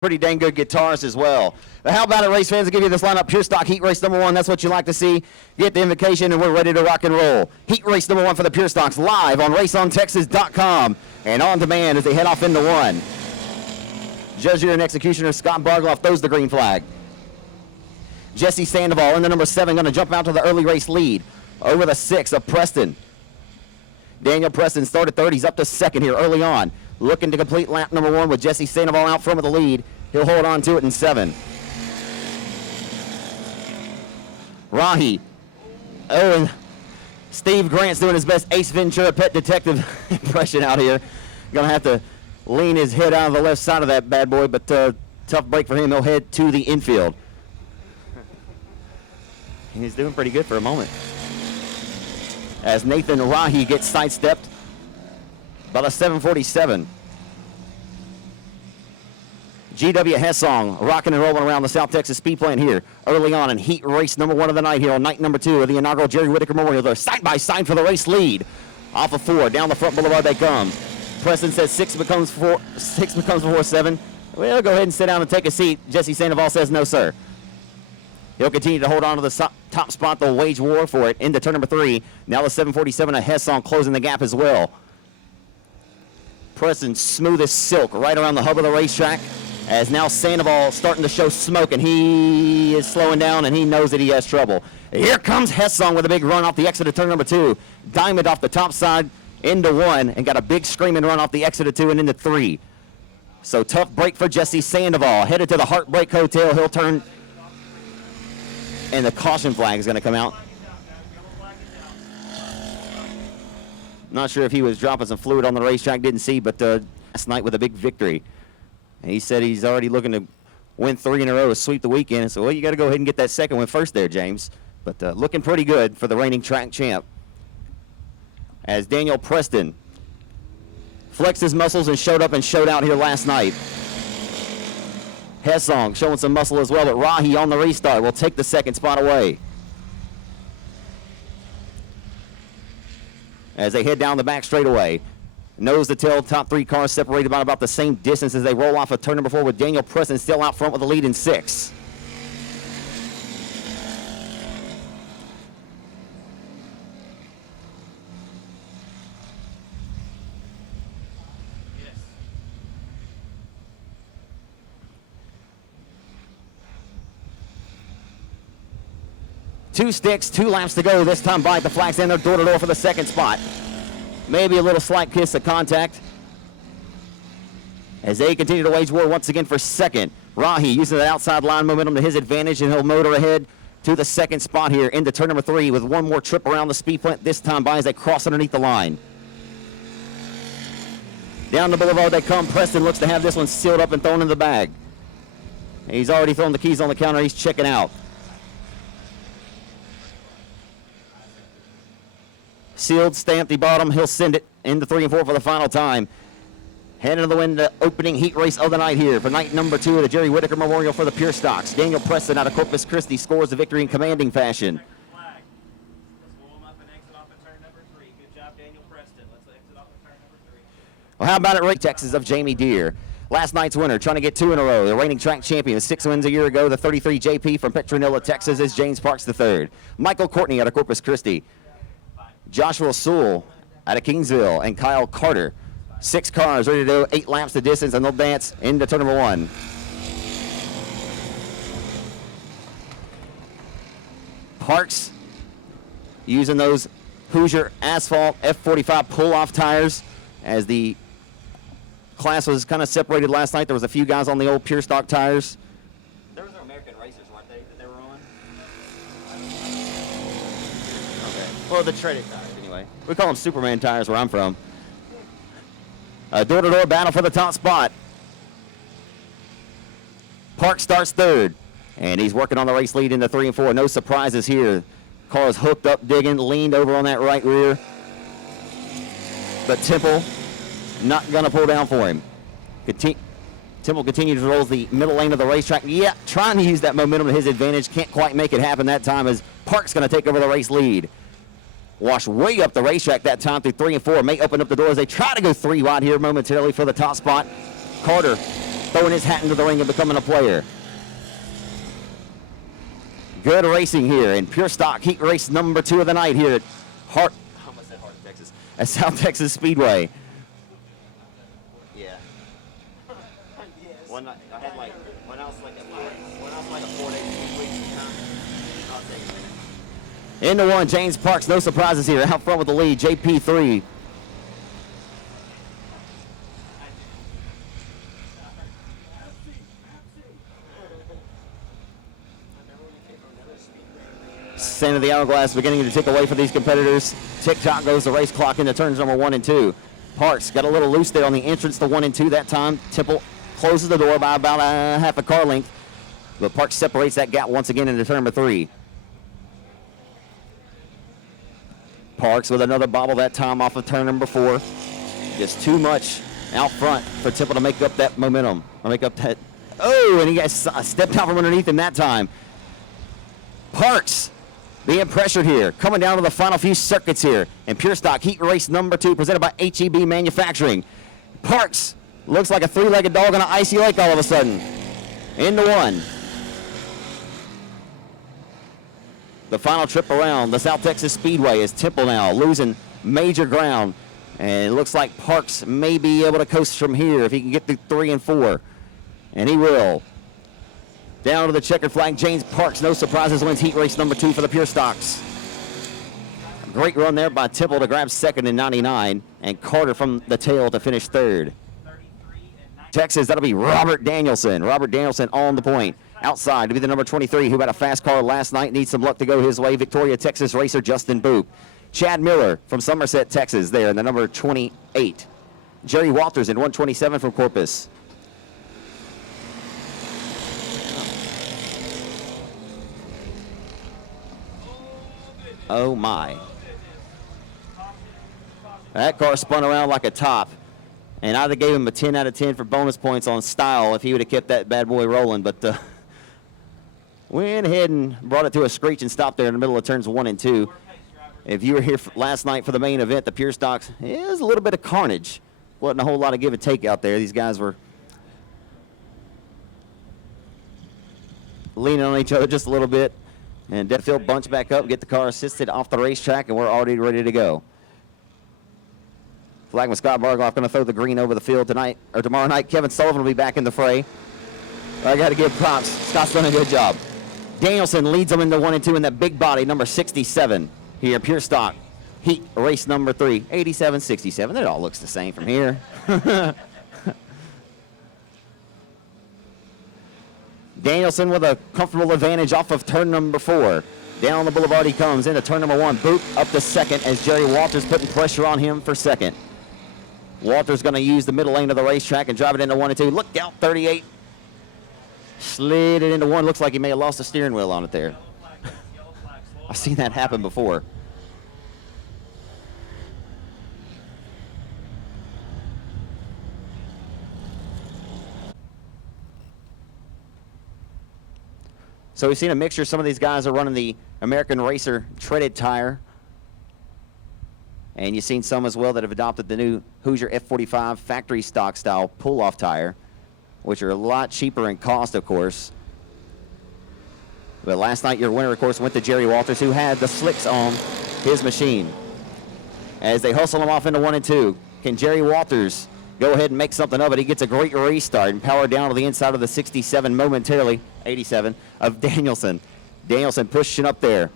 pretty dang good guitarist as well. But how about it, race fans? I'll give you this lineup. Pure Stock Heat Race number 1. That's what you like to see. Get the invocation, and we're ready to rock and roll. Heat Race number 1 for the Pure Stocks, live on RaceOnTexas.com and on demand as they head off into 1. Judge and executioner Scott Bargloff throws the green flag. Jesse Sandoval in the number 7 going to jump out to the early race lead over the 6 of Preston. Daniel Preston started third. He's up to second here early on. Looking to complete lap number 1 with Jesse Sandoval out front with the lead. He'll hold on to it in 7. Rahi. Oh, and Steve Grant's doing his best Ace Ventura Pet Detective impression out here. Going to have to lean his head out of the left side of that bad boy, but tough break for him. He'll head to the infield. He's doing pretty good for a moment. As Nathan Rahi gets sidestepped by the 747. GW Hessong rocking and rolling around the South Texas Speed Plant here early on in heat race number 1 of the night here on night number 2 of the inaugural Jerry Whiteaker Memorial. They're side by side for the race lead. Off of 4, down the front boulevard they come. Preston says 6 becomes 4, 6 becomes 4, 7. Well, go ahead and sit down and take a seat. Jesse Sandoval says no, sir. He'll continue to hold on to the top spot. They'll wage war for it into turn number 3. Now the 747 of Hessong closing the gap as well. Preston smooth as silk right around the hub of the racetrack. As now Sandoval starting to show smoke, and he is slowing down, and he knows that he has trouble. Here comes Hessong with a big run off the exit of turn number 2. Diamond off the top side into 1, and got a big screaming run off the exit of 2 and into 3. So tough break for Jesse Sandoval. Headed to the Heartbreak Hotel. He'll turn, and the caution flag is going to come out. Not sure if he was dropping some fluid on the racetrack, didn't see, but last night with a big victory. And he said he's already looking to win 3 in a row to sweep the weekend. So, well, you got to go ahead and get that second one first there, James. But looking pretty good for the reigning track champ. As Daniel Preston flexed his muscles and showed up and showed out here last night. Hessong showing some muscle as well, but Rahi on the restart will take the second spot away. As they head down the back straightaway. Nose to tail, top 3 cars separated by about the same distance as they roll off of turn number 4 with Daniel Preston still out front with the lead in 6. Yes. 2 sticks, 2 laps to go. This time by the flag stand, they're door to door for the second spot. Maybe a little slight kiss of contact as they continue to wage war once again for second. Rahi using that outside line momentum to his advantage, and he'll motor ahead to the second spot here into turn number 3 with one more trip around the speed plant this time by as they cross underneath the line. Down the boulevard they come. Preston looks to have this one sealed up and thrown in the bag. He's already thrown the keys on the counter. He's checking out. Sealed, stamped the bottom. He'll send it into 3 and 4 for the final time. Heading to the win, the opening heat race of the night here for night number 2 of the Jerry Whiteaker Memorial for the Pure Stocks. Daniel Preston out of Corpus Christi scores the victory in commanding fashion. Well, how about it, Ray Texas of Jamie Deere? Last night's winner, trying to get 2 in a row. The reigning track champion, 6 wins a year ago. The 33 JP from Petronilla, Texas is James Parks III. Michael Courtney out of Corpus Christi. Joshua Sewell out of Kingsville, and Kyle Carter. 6 cars ready to go, 8 laps the distance, and they'll dance into turn number 1. Parks using those Hoosier Asphalt F45 pull-off tires as the class was kind of separated last night. There was a few guys on the old Pure Stock tires. There was American Racers, weren't they, that they were on? Okay. Well, the treaded tires anyway. We call them Superman tires where I'm from. A door-to-door battle for the top spot. Park starts third, and he's working on the race lead into 3 and 4. No surprises here. Car is hooked up, digging, leaned over on that right rear. But Temple not going to pull down for him. Temple continues to roll the middle lane of the racetrack. Yeah, trying to use that momentum to his advantage. Can't quite make it happen that time as Park's going to take over the race lead. Wash way up the racetrack that time through 3 and 4. May open up the door as they try to go 3 wide here momentarily for the top spot. Carter throwing his hat into the ring and becoming a player. Good racing here in Pure Stock Heat Race number 2 of the night here at Texas. At South Texas Speedway. Yeah. One night, I had like, when I was like a 4-day week time. I'll take it. Into one, James Parks, no surprises here. Out front with the lead, JP3. Center of the hourglass beginning to tick away for these competitors. Tick-tock goes the race clock into turns number 1 and 2. Parks got a little loose there on the entrance to 1 and 2 that time. Temple closes the door by about a half a car length. But Parks separates that gap once again into turn number 3. Parks with another bobble that time off of turn number 4. Just too much out front for Temple to make up that momentum. Or make up that. Oh, and he got stepped out from underneath him that time. Parks being pressured here, coming down to the final few circuits here in Pure Stock Heat Race number 2, presented by HEB Manufacturing. Parks looks like a 3-legged dog on an icy lake all of a sudden. Into one. The final trip around the South Texas Speedway is Temple now losing major ground. And it looks like Parks may be able to coast from here if he can get through 3 and 4. And he will. Down to the checkered flag, James Parks, no surprises, wins Heat Race number 2 for the Pure Stocks. Great run there by Temple to grab second in 99, and Carter from the tail to finish third. Texas, that'll be Robert Danielson. Robert Danielson on the point. Outside to be the number 23, who had a fast car last night, needs some luck to go his way. Victoria, Texas racer Justin Boop. Chad Miller from Somerset, Texas there in the number 28. Jerry Walters in 127 from Corpus. Oh my. That car spun around like a top. And I'd have gave him a 10 out of 10 for bonus points on style if he would have kept that bad boy rolling. But went ahead and brought it to a screech and stopped there in the middle of turns 1 and 2. If you were here last night for the main event, the Pure Stocks, it was a little bit of carnage. Wasn't a whole lot of give and take out there. These guys were leaning on each other just a little bit. And Deadfield bunch back up, get the car assisted off the racetrack, and we're already ready to go. Flagman Scott Bargoff going to throw the green over the field tonight or tomorrow night. Kevin Sullivan will be back in the fray. I got to give props. Scott's done a good job. Danielson leads them into 1 and 2 in that big body, number 67 here, Pure Stock Heat Race number 3. 87, 67. It all looks the same from here. Danielson with a comfortable advantage off of turn number 4. Down the boulevard he comes into turn number 1. Boot up to second as Jerry Walters putting pressure on him for second. Walters going to use the middle lane of the racetrack and drive it into 1 and 2. Look out, 38. Slid it into 1. Looks like he may have lost the steering wheel on it there. I've seen that happen before. So we've seen a mixture. Some of these guys are running the American Racer treaded tire. And you've seen some as well that have adopted the new Hoosier F45 factory stock style pull-off tire, which are a lot cheaper in cost, of course. But last night, your winner, of course, went to Jerry Walters, who had the slicks on his machine. As they hustle him off into 1 and 2, can Jerry Walters go ahead and make something of it? He gets a great restart and power down to the inside of the 67 momentarily, 87, of Danielson. Danielson pushing up there.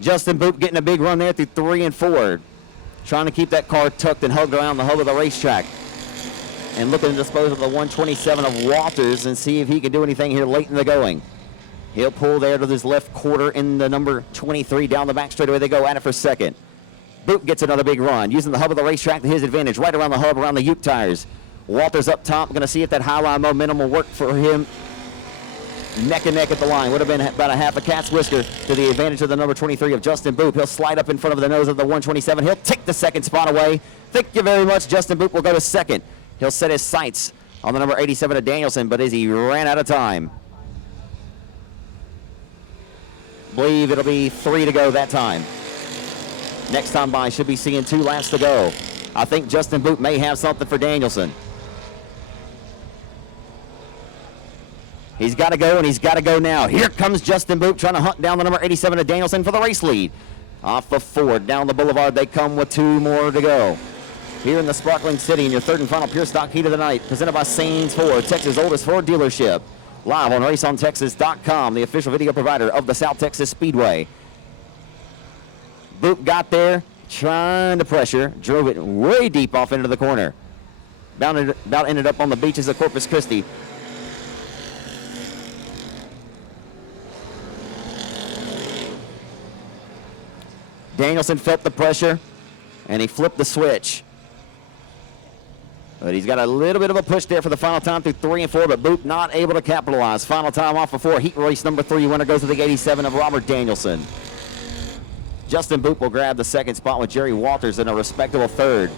Justin Boop getting a big run there through 3 and 4. Trying to keep that car tucked and hugged around the hub of the racetrack. And looking to dispose of the 127 of Walters and see if he can do anything here late in the going. He'll pull there to this left quarter in the number 23. Down the back straightaway they go at it for second. Boop gets another big run, using the hub of the racetrack to his advantage. Right around the hub, around the Uke tires. Walters up top, going to see if that high line momentum will work for him. neck and neck at the line. Would have been about a half a cat's whisker to the advantage of the number 23 of Justin Boop. He'll slide up in front of the nose of the 127. He'll take the second spot away. Thank you very much. Justin Boop will go to second. He'll set his sights on the number 87 of Danielson, but as he ran out of time. Believe it'll be 3 to go that time. Next time by should be seeing 2 laps to go. I think Justin Boop may have something for Danielson. He's got to go, and he's got to go now. Here comes Justin Boop trying to hunt down the number 87 of Danielson for the race lead. Off of Ford, down the boulevard, they come with 2 more to go. Here in the Sparkling City in your third and final Pure Stock Heat of the night, presented by Saines Ford, Texas' oldest Ford dealership. Live on RaceOnTexas.com, the official video provider of the South Texas Speedway. Boop got there, trying to pressure, drove it way deep off into the corner. About ended up on the beaches of Corpus Christi. Danielson felt the pressure, and he flipped the switch. But he's got a little bit of a push there for the final time through 3 and 4, but Boop not able to capitalize. Final time off of 4. Heat race number 3. Winner goes to the 87 of Robert Danielson. Justin Boop will grab the second spot with Jerry Walters in a respectable third.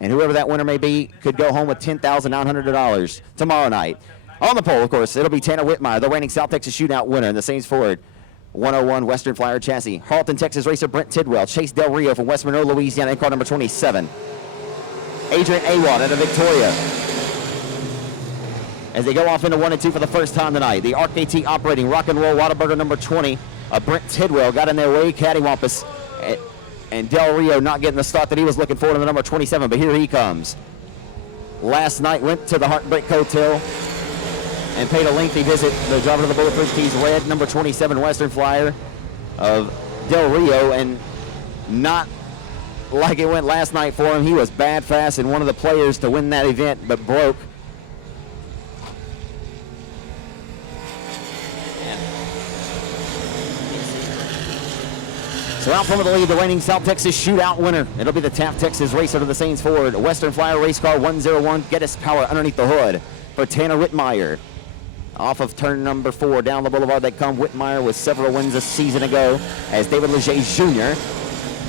And whoever that winner may be could go home with $10,900 tomorrow night. On the pole, of course, it'll be Tanner Whitmire, the reigning South Texas Shootout winner in the Saines Ford 101 Western Flyer chassis. Harleton, Texas racer Brent Tidwell. Chase Del Rio from West Monroe, Louisiana, in car number 27. Adrian Awad out of Victoria. As they go off into 1 and 2 for the first time tonight. The RKT operating Rock and Roll Whataburger number 20. Brent Tidwell got in there way cattywampus. And Del Rio not getting the start that he was looking for in the number 27, but here he comes. Last night went to the Heartbreak Hotel and paid a lengthy visit. The driver of the Bulletproof Tees red number 27 Western Flyer of Del Rio, and not like it went last night for him. He was bad fast and one of the players to win that event, but broke. So out front of the lead, the reigning South Texas Shootout winner. It'll be the Taft Texas racer to the Saines Ford Western Flyer race car 101 Geddes Power underneath the hood for Tanner Whitmire. Off of turn number 4 down the boulevard they come. Whitmire with several wins a season ago as David Leger Jr.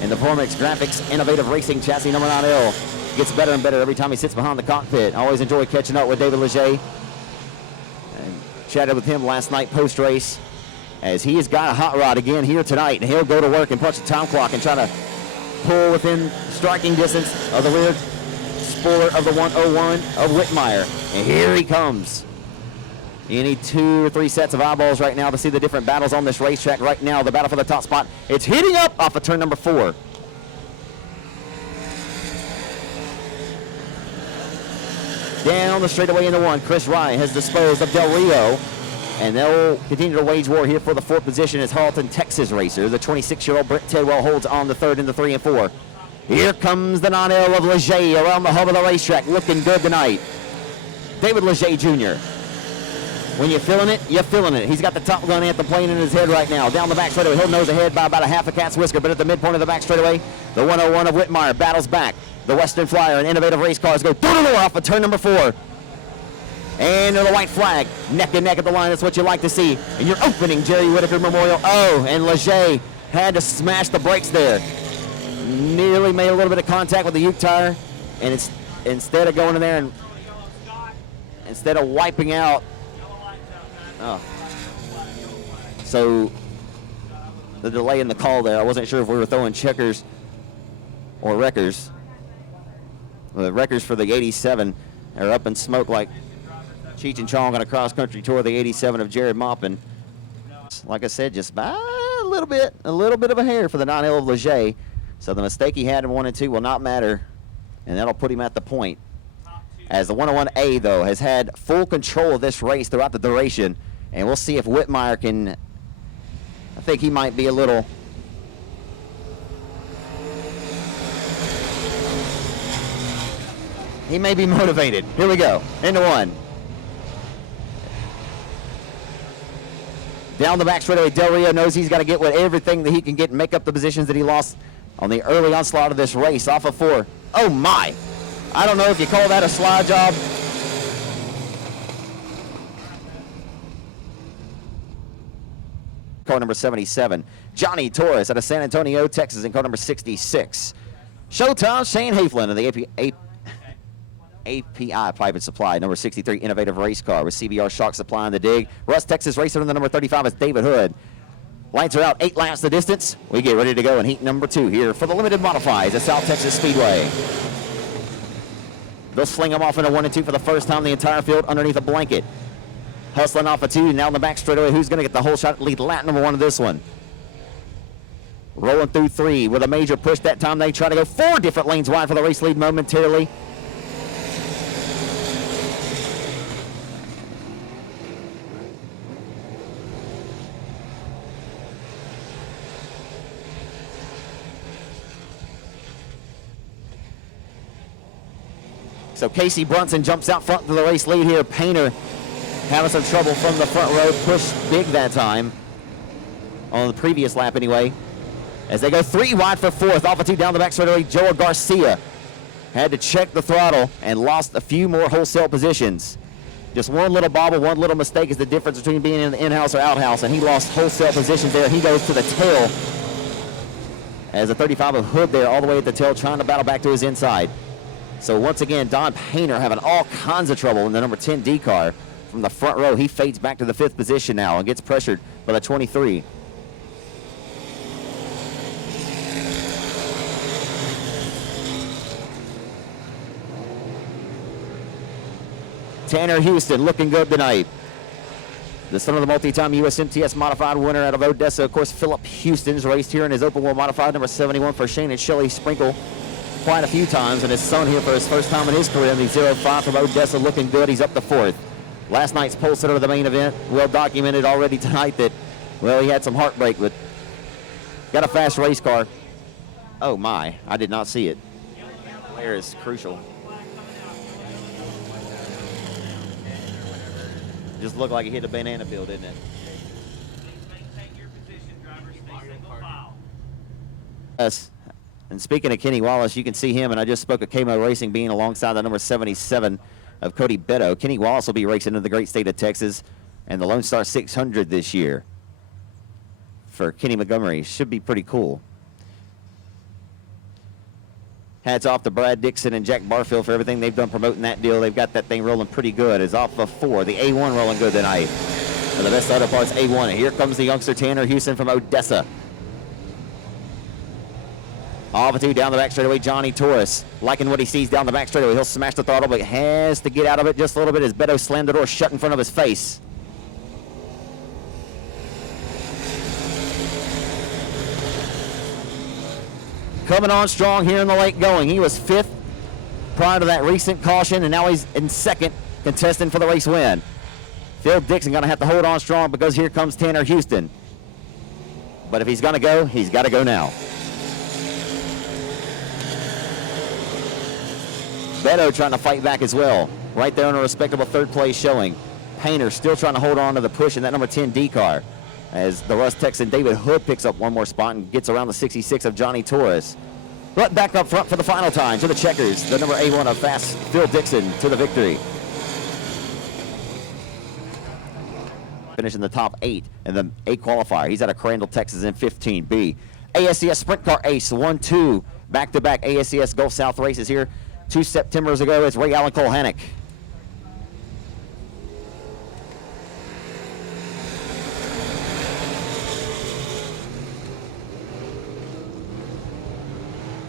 in the Performance Graphics Innovative Racing Chassis number 9L. Gets better and better every time he sits behind the cockpit. I always enjoy catching up with David Leger. And chatted with him last night post-race as he has got a hot rod again here tonight. And he'll go to work and punch the time clock and try to pull within striking distance of the rear spoiler of the 101 of Whitmire. And here he comes. You need 2 or 3 sets of eyeballs right now to see the different battles on this racetrack. Right now, the battle for the top spot. It's heating up off of turn number 4. Down the straightaway into 1. Chris Rye has disposed of Del Rio. And they'll continue to wage war here for the 4th position as Harleton, Texas racer. The 26-year-old Brent Tidwell holds on the 3rd in the 3 and 4. Here comes the 9L of Leger around the hub of the racetrack. Looking good tonight. David Leger Jr. When you're feeling it, you're feeling it. He's got the Top Gun anthem playing in his head right now. Down the back straightaway, he'll nose ahead by about a half a cat's whisker, but at the midpoint of the back straightaway, the 101 of Whitmire battles back. The Western Flyer and Innovative Race Cars go through the door off of turn number 4. And the white flag, neck and neck at the line. That's what you like to see. And you're opening Jerry Whitaker Memorial. Oh, and Leger had to smash the brakes there. Nearly made a little bit of contact with the Uke tire, and it's instead of going in there and instead of wiping out. Oh. So the delay in the call there, I wasn't sure if we were throwing checkers or wreckers. The wreckers for the 87 are up in smoke like Cheech and Chong on a cross-country tour of the 87 of Jared Maupin. Like I said, just by a little bit of a hair for the 9L of Leger. So the mistake he had in 1 and 2 will not matter, and that'll put him at the point. As the 101A, though, has had full control of this race throughout the duration, and we'll see if Whitmire can, I think he might be a little, he may be motivated. Here we go, into 1. Down the back straightaway, Del Rio knows he's got to get everything that he can get and make up the positions that he lost on the early onslaught of this race off of 4. Oh my! I don't know if you call that a slide job. car number 77. Johnny Torres out of San Antonio, Texas, in car number 66. Showtime, Shane Haeflin of the API Pipe and Supply, number 63, Innovative Race Car with CBR Shock Supply in the dig. Russ, Texas racer in the number 35 is David Hood. Lights are out, 8 laps the distance. We get ready to go in heat number 2 here for the limited modifieds at South Texas Speedway. They'll sling them off into 1 and 2 for the first time, the entire field underneath a blanket. Hustling off a 2, now in the back straightaway. Who's going to get the whole shot at lead lap number 1 of this one? Rolling through 3 with a major push. That time they try to go 4 different lanes wide for the race lead momentarily. So Casey Brunson jumps out front to the race lead here. Painter having some trouble from the front row. Pushed big that time. On the previous lap anyway. As they go 3 wide for 4th. Off a 2 down the back straightaway. Joe Garcia had to check the throttle and lost a few more wholesale positions. Just one little bobble, one little mistake is the difference between being in the in-house or out-house. And he lost wholesale positions there. He goes to the tail. As a 35 of Hood there all the way at the tail trying to battle back to his inside. So once again, Don Painter having all kinds of trouble in the number 10 D car from the front row. He fades back to the 5th position now and gets pressured by the 23. Tanner Houston looking good tonight. The son of the multi-time USMTS modified winner out of Odessa. Of course, Philip Houston's raced here in his open wheel modified number 71 for Shane and Shelley Sprinkle quite a few times, and his son here for his first time in his career in the 05 from Odessa, looking good. He's up to 4th. Last night's pole sitter of the main event, well documented already tonight that, well, he had some heartbreak, but got a fast race car. Oh my, I did not see it. Glare is crucial. Just looked like it hit a banana peel, didn't it? Yes. And speaking of Kenny Wallace, you can see him, and I just spoke of KMO Racing being alongside the number 77 of Cody Beto. Kenny Wallace will be racing in the great state of Texas and the Lone Star 600 this year for Kenny Montgomery. Should be pretty cool. Hats off to Brad Dixon and Jack Barfield for everything they've done promoting that deal. They've got that thing rolling pretty good. It's off of 4. The A1 rolling good tonight. For the best auto parts, A1. And here comes the youngster Tanner Houston from Odessa. Off a 2 down the back straightaway, Johnny Torres. Liking what he sees down the back straightaway. He'll smash the throttle, but has to get out of it just a little bit as Beto slammed the door shut in front of his face. Coming on strong here in the late going. He was 5th prior to that recent caution, and now he's in 2nd, contesting for the race win. Phil Dixon going to have to hold on strong because here comes Tanner Houston. But if he's going to go, he's got to go now. Beto trying to fight back as well. Right there in a respectable 3rd place showing. Painter still trying to hold on to the push in that number 10 D car. As the Russ Texan David Hood picks up one more spot and gets around the 66 of Johnny Torres. But back up front for the final time to the checkers. The number A1 of fast Phil Dixon to the victory. Finishing the top 8 in the A qualifier. He's out of Crandall, Texas in 15B. ASCS Sprint Car Ace 1-2. Back-to-back ASCS Gulf South races here. 2 Septembers ago, it's Ray Allen Colhannock.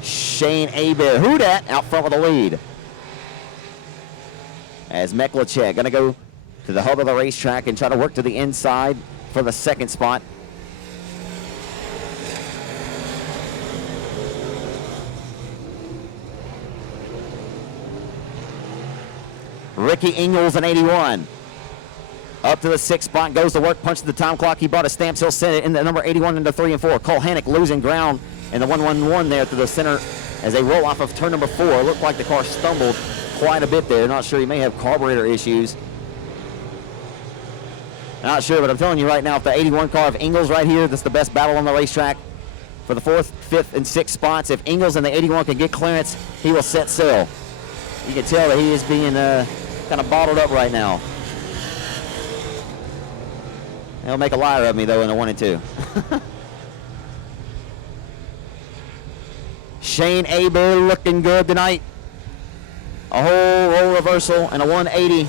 Shane Aber, who dat, out front with the lead. As Meklacek going to go to the hub of the racetrack and try to work to the inside for the 2nd spot. Ricky Ingles in 81. Up to the 6th spot, goes to work, punches the time clock. He brought a stamps, he'll send it in the number 81 into 3 and 4. Colhannock losing ground in the 1-1-1 there to the center as they roll off of turn number 4. It looked like the car stumbled quite a bit there. Not sure, he may have carburetor issues. Not sure, but I'm telling you right now, if the 81 car of Ingles right here, that's the best battle on the racetrack for the 4th, 5th, and 6th spots. If Ingles and the 81 can get clearance, he will set sail. You can tell that he is being kind of bottled up right now. He'll make a liar of me, though, in a 1 and 2. Shane Aber looking good tonight. A whole roll reversal and a 180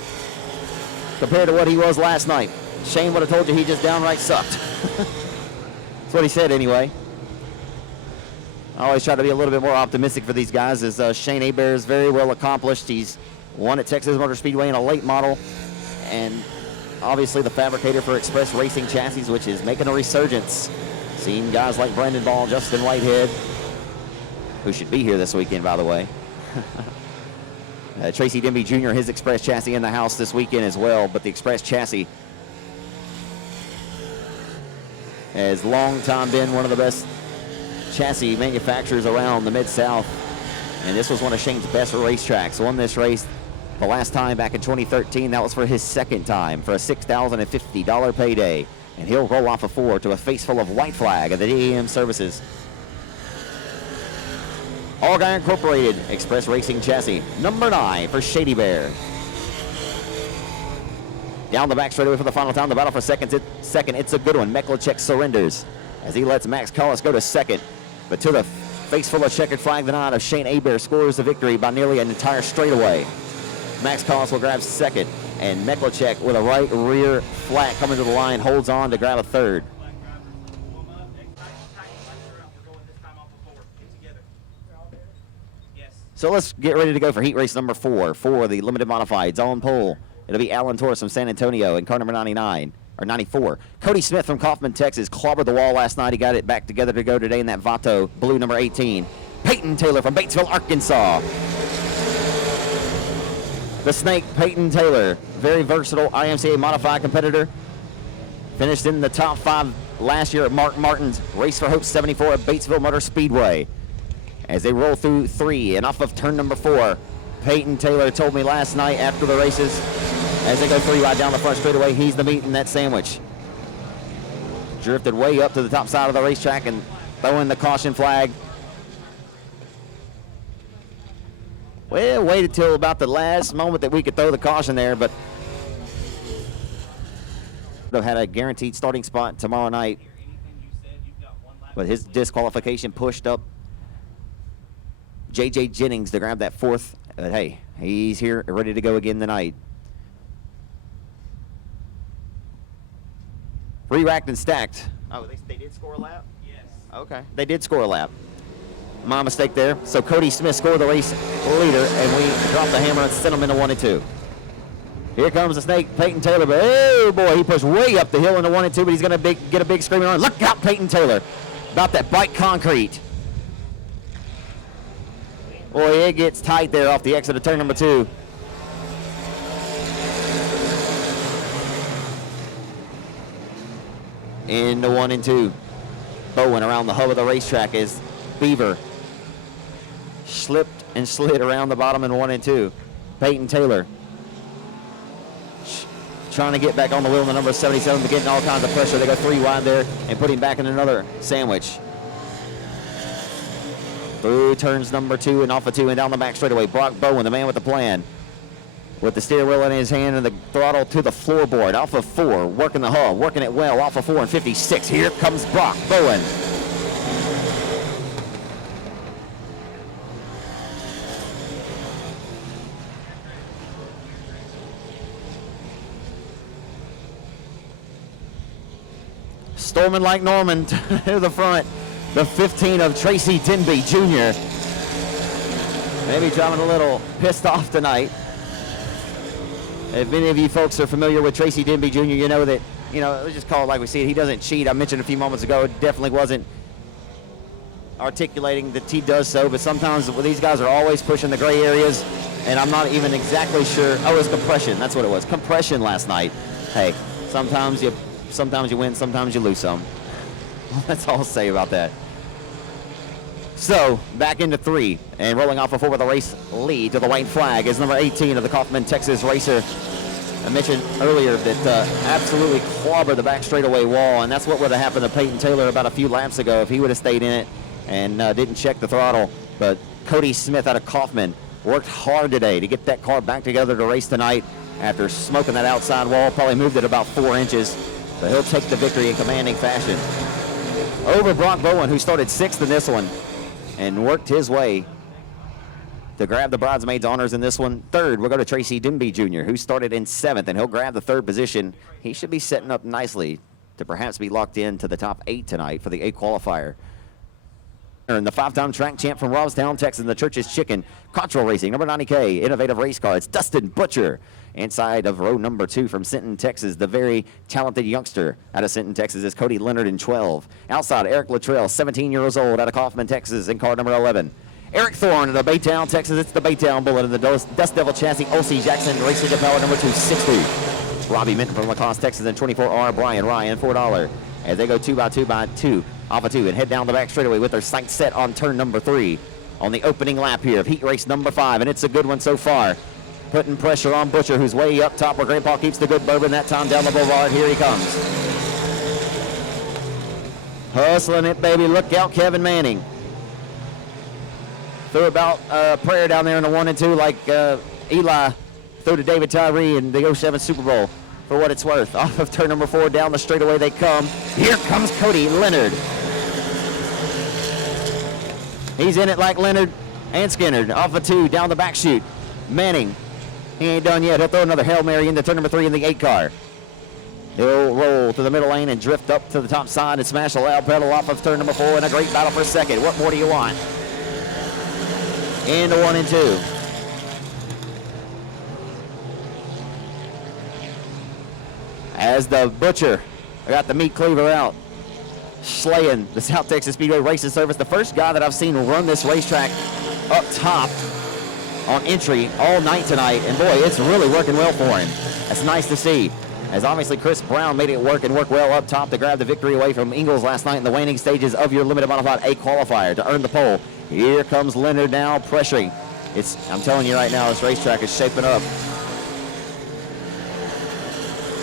compared to what he was last night. Shane would have told you he just downright sucked. That's what he said anyway. I always try to be a little bit more optimistic for these guys, as Shane Aber is very well accomplished. He's won at Texas Motor Speedway in a late model, and obviously the fabricator for Express Racing Chassis, which is making a resurgence. Seeing guys like Brendan Ball, Justin Whitehead, who should be here this weekend, by the way. Tracy Denby Jr., his Express chassis in the house this weekend as well, but the Express chassis has long time been one of the best chassis manufacturers around the Mid-South, and this was one of Shane's best racetracks. Won this race the last time back in 2013. That was for his second time for a $6,050 payday, and he'll roll off a 4 to a face full of white flag of the DEM services. All Guy Incorporated Express Racing Chassis, number 9 for Shady Bear. Down the back straightaway for the final time. The battle for second, it's a good one. Meklicek surrenders as he lets Max Collis go to second. But to the face full of checkered flag, the 9 of Shane Aber scores the victory by nearly an entire straightaway. Max Collis will grab second, and Meklicek with a right rear flat coming to the line holds on to grab a third. So let's get ready to go for heat race number 4 for the limited modifieds. On pole, it'll be Alan Torres from San Antonio in car number 99, or 94. Cody Smith from Kaufman, Texas, clobbered the wall last night. He got it back together to go today in that Vato blue number 18. Peyton Taylor from Batesville, Arkansas. The Snake, Peyton Taylor, very versatile IMCA modified competitor. Finished in the top 5 last year at Mark Martin's Race for Hope 74 at Batesville Motor Speedway. As they roll through 3 and off of turn number 4, Peyton Taylor told me last night after the races, as they go 3 right down the front straightaway, he's the meat in that sandwich. Drifted way up to the top side of the racetrack and throwing the caution flag. Well, waited till about the last moment that we could throw the caution there, but would have had a guaranteed starting spot tomorrow night. But his disqualification pushed up J.J. Jennings to grab that 4th. But hey, he's here ready to go again tonight. Re-racked and stacked. Oh, they did score a lap? Yes. Okay, they did score a lap. My mistake there. So Cody Smith scored the race leader, and we dropped the hammer and sent him into 1 and 2. Here comes the Snake, Peyton Taylor. But oh boy, he pushed way up the hill into 1 and 2, but he's going to get a big screaming run. Look out, Peyton Taylor. About that bike concrete. Boy, it gets tight there off the exit of turn number 2. Into 1 and 2. Bowen around the hub of the racetrack as Beaver slipped and slid around the bottom in 1 and 2. Peyton Taylor trying to get back on the wheel in the number 77, but getting all kinds of pressure. They go 3 wide there and put him back in another sandwich. Through turns number 2 and off of 2 and down the back straightaway. Brock Bowen, the man with the plan, with the steering wheel in his hand and the throttle to the floorboard. Off of 4, working the hub, working it well. Off of 4 and 56. Here comes Brock Bowen. Storming like Norman to the front. The 15 of Tracy Denby Jr. Maybe driving a little pissed off tonight. If any of you folks are familiar with Tracy Denby Jr., you know that, let's just call it like we see it. He doesn't cheat. I mentioned a few moments ago, it definitely wasn't articulating that he does so, but sometimes these guys are always pushing the gray areas, and I'm not even exactly sure. Oh, it was compression. That's what it was. Compression last night. Hey, sometimes you win, sometimes you lose some. That's all I'll say about that. So, back into 3, and rolling off a 4 with a race lead to the white flag is number 18 of the Kaufman, Texas racer. I mentioned earlier that absolutely clobbered the back straightaway wall, and that's what would have happened to Peyton Taylor about a few laps ago if he would have stayed in it and didn't check the throttle. But Cody Smith out of Kaufman worked hard today to get that car back together to race tonight after smoking that outside wall. Probably moved it about 4 inches. but he'll take the victory in commanding fashion over Brock Bowen, who started 6th in this one and worked his way to grab the bridesmaids honors in this one. 3rd, we'll go to Tracy Dimby Jr., who started in 7th, and he'll grab the 3rd position. He should be setting up nicely to perhaps be locked into the top 8 tonight for the 8 qualifier. And the 5-time track champ from Robstown, Texas, the Church's Chicken, Cottrell Racing, number 90K, innovative race car. It's Dustin Butcher. Inside of row number 2 from Sinton, Texas, the very talented youngster out of Sinton, Texas, is Cody Leonard in 12. Outside, Eric Luttrell, 17 years old, out of Kaufman, Texas, in car number 11. Eric Thorne of the Baytown, Texas. It's the Baytown Bullet in the Dust Devil chassis. O.C. Jackson Racing to power number 260. Robbie Minton from LaCrosse, Texas in 24R. Brian Ryan, $4. As they go 2 by 2 by 2, off of 2, and head down the back straightaway with their sights set on turn number 3 on the opening lap here of heat race number 5. And it's a good one so far. Putting pressure on Butcher, who's way up top where Grandpa keeps the good bourbon that time down the boulevard. Here he comes. Hustling it, baby. Look out, Kevin Manning. Threw about prayer down there in the 1 and 2 like Eli threw to David Tyree in the 07 Super Bowl, for what it's worth. Off of turn number 4, down the straightaway they come. Here comes Cody Leonard. He's in it like Leonard and Skinner. Off of 2, down the back chute. Manning, he ain't done yet. He'll throw another Hail Mary into turn number 3 in the 8 car. He'll roll to the middle lane and drift up to the top side and smash a loud pedal off of turn number 4 in a great battle for 2nd. What more do you want? Into 1 and 2. As the Butcher got the meat cleaver out, slaying the South Texas Speedway Racing Service. The first guy that I've seen run this racetrack up top on entry all night tonight, and boy, it's really working well for him. That's nice to see, as obviously Chris Brown made it work and work well up top to grab the victory away from Ingles last night in the waning stages of your limited modified A qualifier to earn the pole. Here comes Leonard now pressuring. I'm telling you right now, this racetrack is shaping up.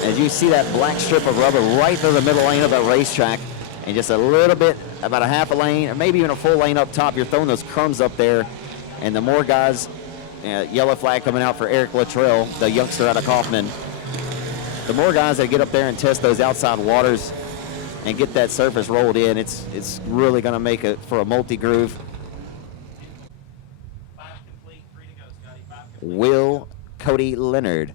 As you see that black strip of rubber right through the middle lane of the racetrack, and just a little bit, about a half a lane, or maybe even a full lane up top, you're throwing those crumbs up there. And the more guys, yellow flag coming out for Eric Luttrell, the youngster out of Kaufman. The more guys that get up there and test those outside waters and get that surface rolled in, it's really going to make it for a multi-groove. Will Cody Leonard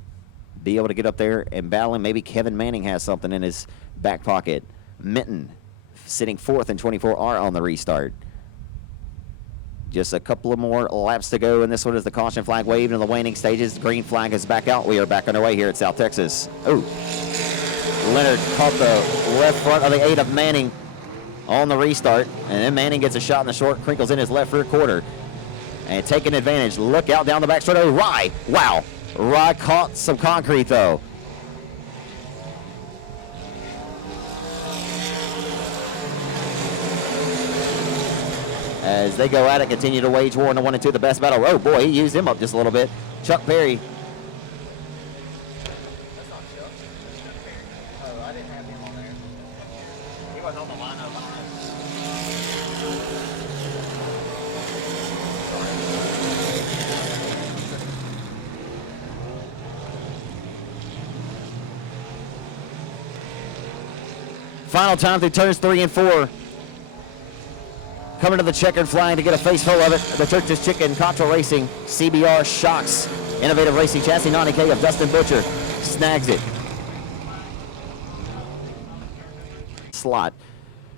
be able to get up there and battle him? Maybe Kevin Manning has something in his back pocket. Minton sitting 4th in 24R on the restart. Just a couple of more laps to go, and this one is the caution flag waved in the waning stages. The green flag is back out. We are back underway here at South Texas. Oh, Leonard caught the left front of the 8 of Manning on the restart, and then Manning gets a shot in the short, crinkles in his left rear quarter. And taking advantage. Look out down the back straight. Rye. Wow. Rye caught some concrete, though. As they go at it, continue to wage war in the 1 and 2, the best battle. Oh, boy, he used him up just a little bit. Chuck Perry. That's not Chuck. Oh, I didn't have him on there. He wasn't on the lineup. Final time through turns 3 and 4. Coming to the checkered flag to get a face full of it. The Church's Chicken, Cottrell Racing, CBR Shocks, Innovative Racing Chassis 90K of Dustin Butcher snags it. Slot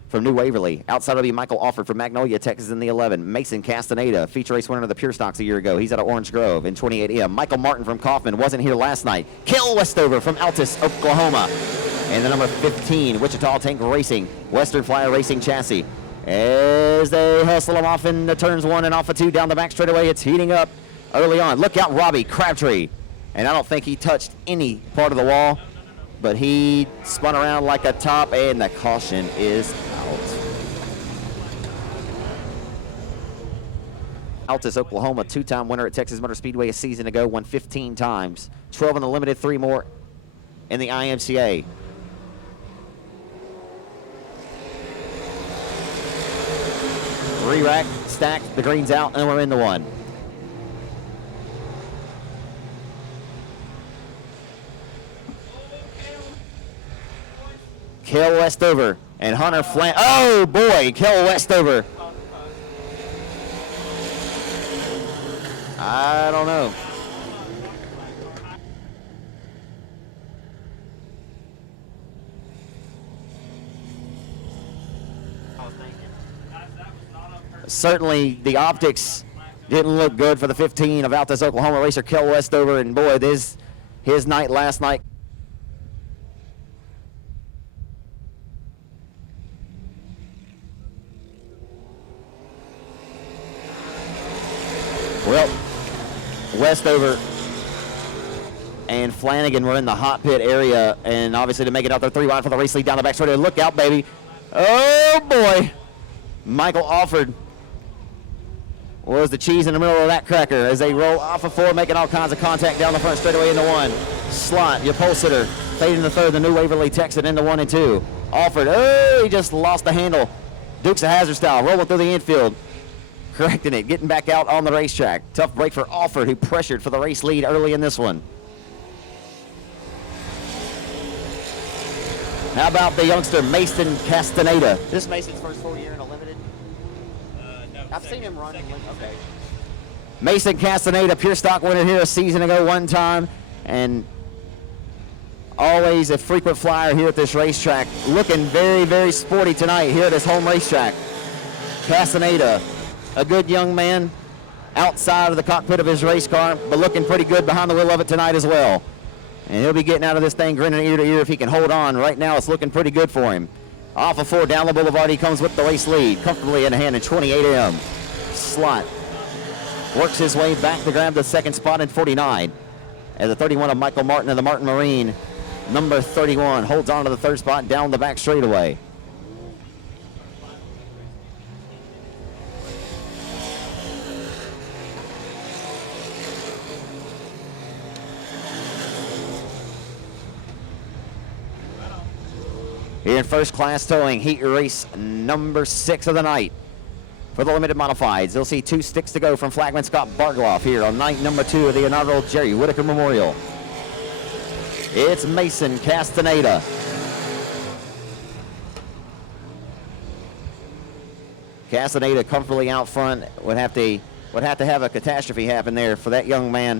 from New Waverly. Outside will be Michael Offord from Magnolia, Texas in the 11. Mason Castaneda, feature race winner of the Pure Stocks a year ago. He's out of Orange Grove in 28M. Michael Martin from Kaufman wasn't here last night. Kell Westover from Altus, Oklahoma. And the number 15, Wichita Tank Racing, Western Flyer Racing Chassis. As they hustle them off in the turns 1 and off of 2 down the back straightaway, it's heating up early on. Look out, Robbie Crabtree. And I don't think he touched any part of the wall, but he spun around like a top, and the caution is out. Altus, Oklahoma, 2-time winner at Texas Motor Speedway a season ago, won 15 times, 12 in the limited, 3 more in the IMCA. Re-rack, stack, the green's out, and we're in the 1. Kell Westover and Hunter Flanagan. Oh boy, Kell Westover. I don't know. Certainly the optics didn't look good for the 15 of Altus, Oklahoma racer Kell Westover, and boy, this his night last night. Well, Westover and Flanagan were in the hot pit area, and obviously to make it out there 3 wide for the race lead down the back straight. Look out, baby. Oh boy. Michael Alford was the cheese in the middle of that cracker as they roll off of 4, making all kinds of contact down the front straightaway into 1. Slot, your pole sitter, fading the 3rd, the new Waverly Texan into 1 and 2. Alford, oh, he just lost the handle. Dukes of Hazzard style, rolling through the infield. Correcting it, getting back out on the racetrack. Tough break for Alford, who pressured for the race lead early in this one. How about the youngster Mason Castaneda? This Mason's first full year in a limited? No. I've seen him run. Okay. Mason Castaneda, pure stock winner here a season ago one time, and always a frequent flyer here at this racetrack. Looking very, very sporty tonight here at his home racetrack. Castaneda, a good young man outside of the cockpit of his race car, but looking pretty good behind the wheel of it tonight as well. And he'll be getting out of this thing grinning ear to ear if he can hold on. Right now it's looking pretty good for him. Off of 4 down the boulevard, he comes with the race lead, comfortably in hand in 28 AM. Slot works his way back to grab the 2nd spot in 49. And the 31 of Michael Martin of the Martin Marine, number 31, holds on to the 3rd spot down the back straightaway. Here in first class towing, heat race number 6 of the night. For the limited modifieds, you'll see 2 sticks to go from flagman Scott Bargloff here on night number 2 of the inaugural Jerry Whiteaker Memorial. It's Mason Castaneda. Castaneda comfortably out front. Would have to have a catastrophe happen there for that young man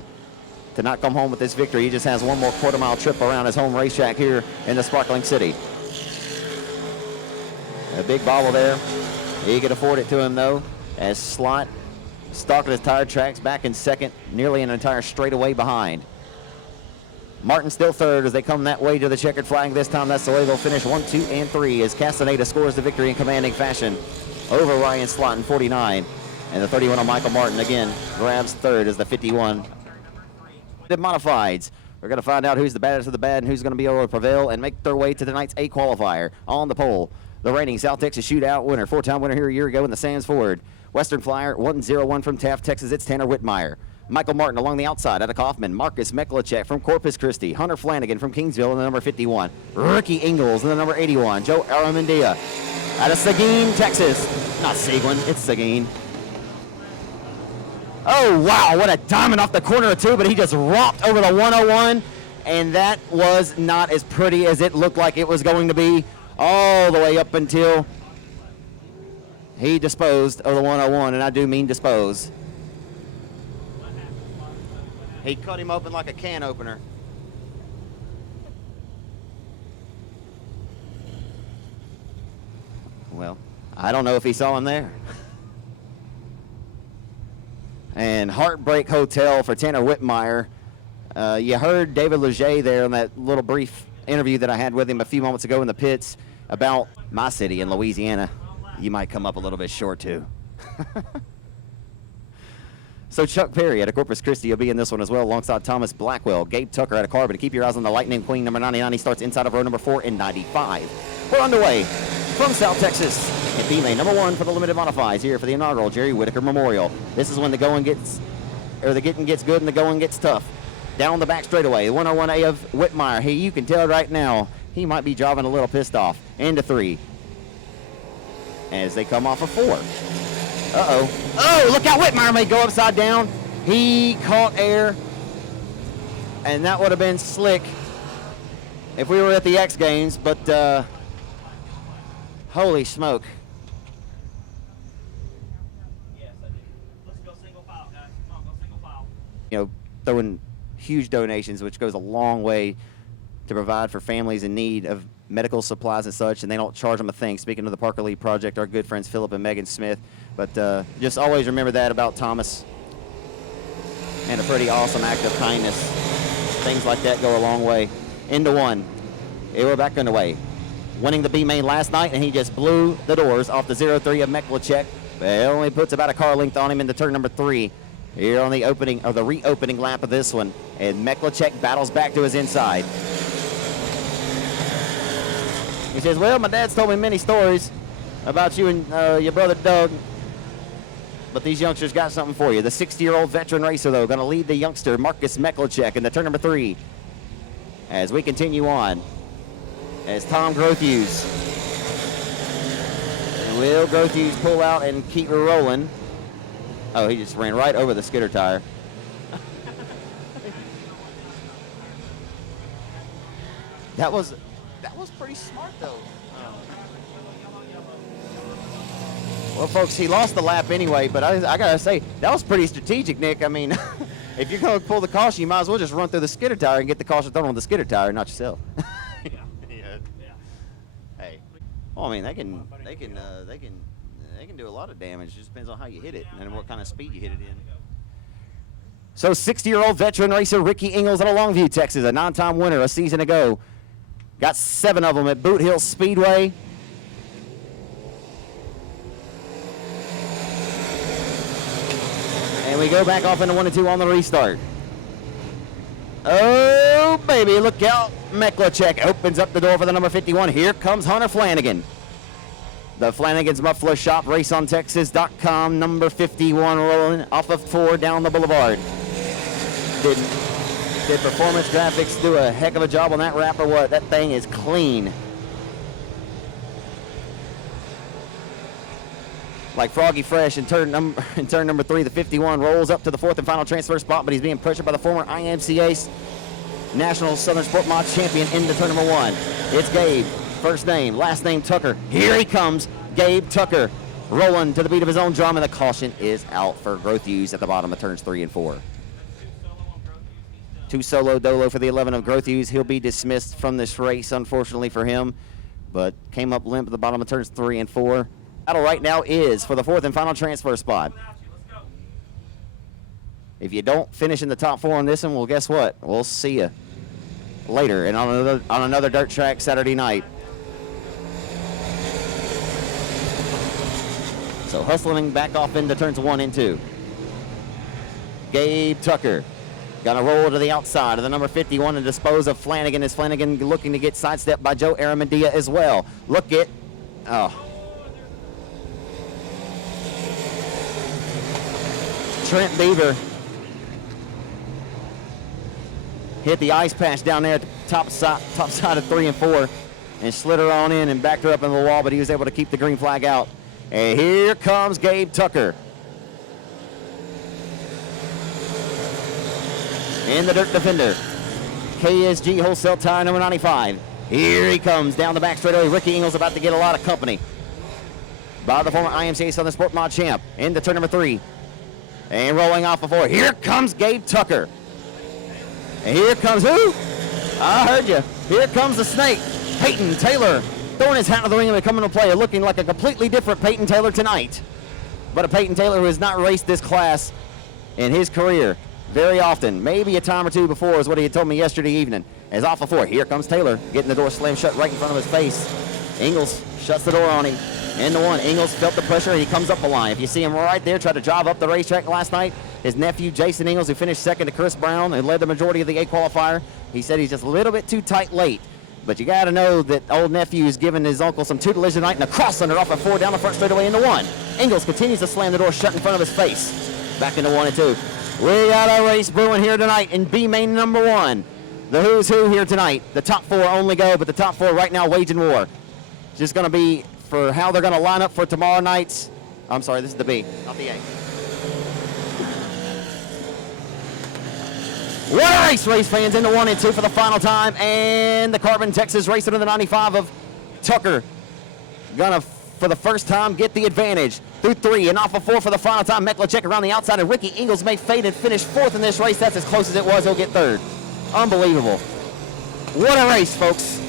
to not come home with this victory. He just has one more quarter-mile trip around his home racetrack here in the Sparkling City. A big bobble there. He could afford it to him, though, as Slot stalking his tire tracks back in 2nd, nearly an entire straightaway behind. Martin still 3rd as they come that way to the checkered flag. This time, that's the way they'll finish 1, 2, and 3 as Castaneda scores the victory in commanding fashion over Ryan Slot in 49. And the 31 of Michael Martin, again, grabs 3rd as the 51. The modifieds. We're going to find out who's the baddest of the bad and who's going to be able to prevail and make their way to tonight's A qualifier. On the pole, the reigning South Texas Shootout winner, 4-time winner here a year ago in the Sands Ford. Western Flyer, 101 from Taft, Texas. It's Tanner Whitmire. Michael Martin along the outside out of Kaufman. Marcus Meklicek from Corpus Christi. Hunter Flanagan from Kingsville in the number 51. Ricky Ingles in the number 81. Joe Aramandia out of Seguin, Texas. Not Seguin, it's Seguin. Oh, wow, what a diamond off the corner of 2, but he just rocked over the 101, and that was not as pretty as it looked like it was going to be all the way up until he disposed of the 101, and I do mean dispose. He cut him open like a can opener. Well, I don't know if he saw him there. And Heartbreak Hotel for Tanner Whitmire. You heard David Leger there in that little brief interview that I had with him a few moments ago in the pits about my city in Louisiana. You might come up a little bit short, too. So Chuck Perry out of Corpus Christi will be in this one as well, alongside Thomas Blackwell. Gabe Tucker out of Carbon. Keep your eyes on the Lightning Queen, number 99. He starts inside of row number 4 in 95. We're underway from South Texas at B lane number 1 for the limited modifieds here for the inaugural Jerry Whiteaker Memorial. This is when the going gets, or the getting gets good and the going gets tough. Down the back straightaway, the 101A of Whitmire. Hey, you can tell right now he might be driving a little pissed off. Into 3 as they come off of 4. Uh-oh. Oh, look out, Whitmire may go upside down. He caught air, and that would have been slick if we were at the X Games, but Holy smoke. Yes, I did. Let's go single file, guys. Come on, go single file. You know, throwing huge donations, which goes a long way to provide for families in need of medical supplies and such, and they don't charge them a thing. Speaking of the Parker Lee Project, our good friends Philip and Megan Smith. But just always remember that about Thomas, and a pretty awesome act of kindness. Things like that go a long way. Into one. We're back underway. Winning the B main last night, and he just blew the doors off the 0-3 of Meklachek. It only puts about a car length on him into turn number 3. Here on the opening, or the reopening lap of this one, and Meklachek battles back to his inside. He says, well, my dad's told me many stories about you and your brother Doug, but these youngsters got something for you. The 60-year-old veteran racer, though, going to lead the youngster Marcus Meklachek in the turn number 3 as we continue on. As Tom Grothuse and Will Grothuse pull out and keep rolling. Oh, he just ran right over the skidder tire. That was pretty smart, though. Well, folks, he lost the lap anyway, but I gotta say, that was pretty strategic, Nick. I mean, if you're gonna pull the caution, you might as well just run through the skidder tire and get the caution thrown on the skidder tire, not yourself. Hey, well, I mean, they can do a lot of damage. It just depends on how you hit it and what kind of speed you hit it in. So 60-year-old veteran racer Ricky Ingles out of Longview, Texas, a 9-time winner a season ago. Got 7 of them at Boot Hill Speedway. And we go back off into 1 and 2 on the restart. Oh, baby, look out. Meklachek opens up the door for the number 51. Here comes Hunter Flanagan. The Flanagan's Muffler Shop, raceontexas.com, number 51, rolling off of 4 down the boulevard. Did Performance Graphics do a heck of a job on that wrap or what? That thing is clean. Like Froggy Fresh in turn number 3, the 51 rolls up to the 4th and final transfer spot, but he's being pressured by the former IMCA National Southern Sport Mod champion into turn number 1. It's Gabe. First name, last name Tucker. Here he comes, Gabe Tucker, rolling to the beat of his own drum, and the caution is out for Grothuse at the bottom of turns 3 and 4. 2 solo dolo for the 11 of Grothuse. He'll be dismissed from this race, unfortunately for him, but came up limp at the bottom of turns 3 and 4. Battle right now is for the 4th and final transfer spot. If you don't finish in the top 4 on this one, well, guess what? We'll see you later and on another dirt track Saturday night. So hustling back off into turns 1 and 2. Gabe Tucker gonna roll to the outside of the number 51 and dispose of Flanagan, as Flanagan looking to get sidestepped by Joe Aramandia as well. Look at, Trent Beaver hit the ice patch down there at the top side of 3 and 4 and slid her on in and backed her up into the wall, but he was able to keep the green flag out. And here comes Gabe Tucker. In the Dirt Defender. KSG Wholesale Tire number 95. Here he comes down the back straightaway. Ricky Ingles about to get a lot of company by the former IMCA Southern Sport Mod champ. Into turn number 3. And rolling off before. Here comes Gabe Tucker. And here comes who? I heard you. Here comes the snake. Peyton Taylor. Throwing his hat in the ring and coming to play, looking like a completely different Peyton Taylor tonight. But a Peyton Taylor who has not raced this class in his career very often. Maybe a time or two before is what he had told me yesterday evening. As off before, here comes Taylor, getting the door slammed shut right in front of his face. Ingles shuts the door on him. Into 1, Ingles felt the pressure, he comes up the line. If you see him right there, try to drive up the racetrack last night, his nephew, Jason Ingles, who finished second to Chris Brown and led the majority of the A qualifier, he said he's just a little bit too tight late. But you got to know that old nephew is giving his uncle some tutelage tonight, and a cross under off of 4 down the front straightaway into 1. Ingles continues to slam the door shut in front of his face. Back into 1 and 2. We got a race brewing here tonight in B main number 1. The who's who here tonight. The top 4 only go, but the top 4 right now waging war. It's just going to be for how they're going to line up for tomorrow night's. I'm sorry, this is the B, not the A. What a race fans, into 1 and 2 for the final time, and the Carbon Texas racer to the 95 of Tucker gonna, for the first time, get the advantage. Through 3 and off of 4 for the final time. Meklicek around the outside, and Ricky Ingles may fade and finish 4th in this race. That's as close as it was. He'll get 3rd. Unbelievable. What a race, folks.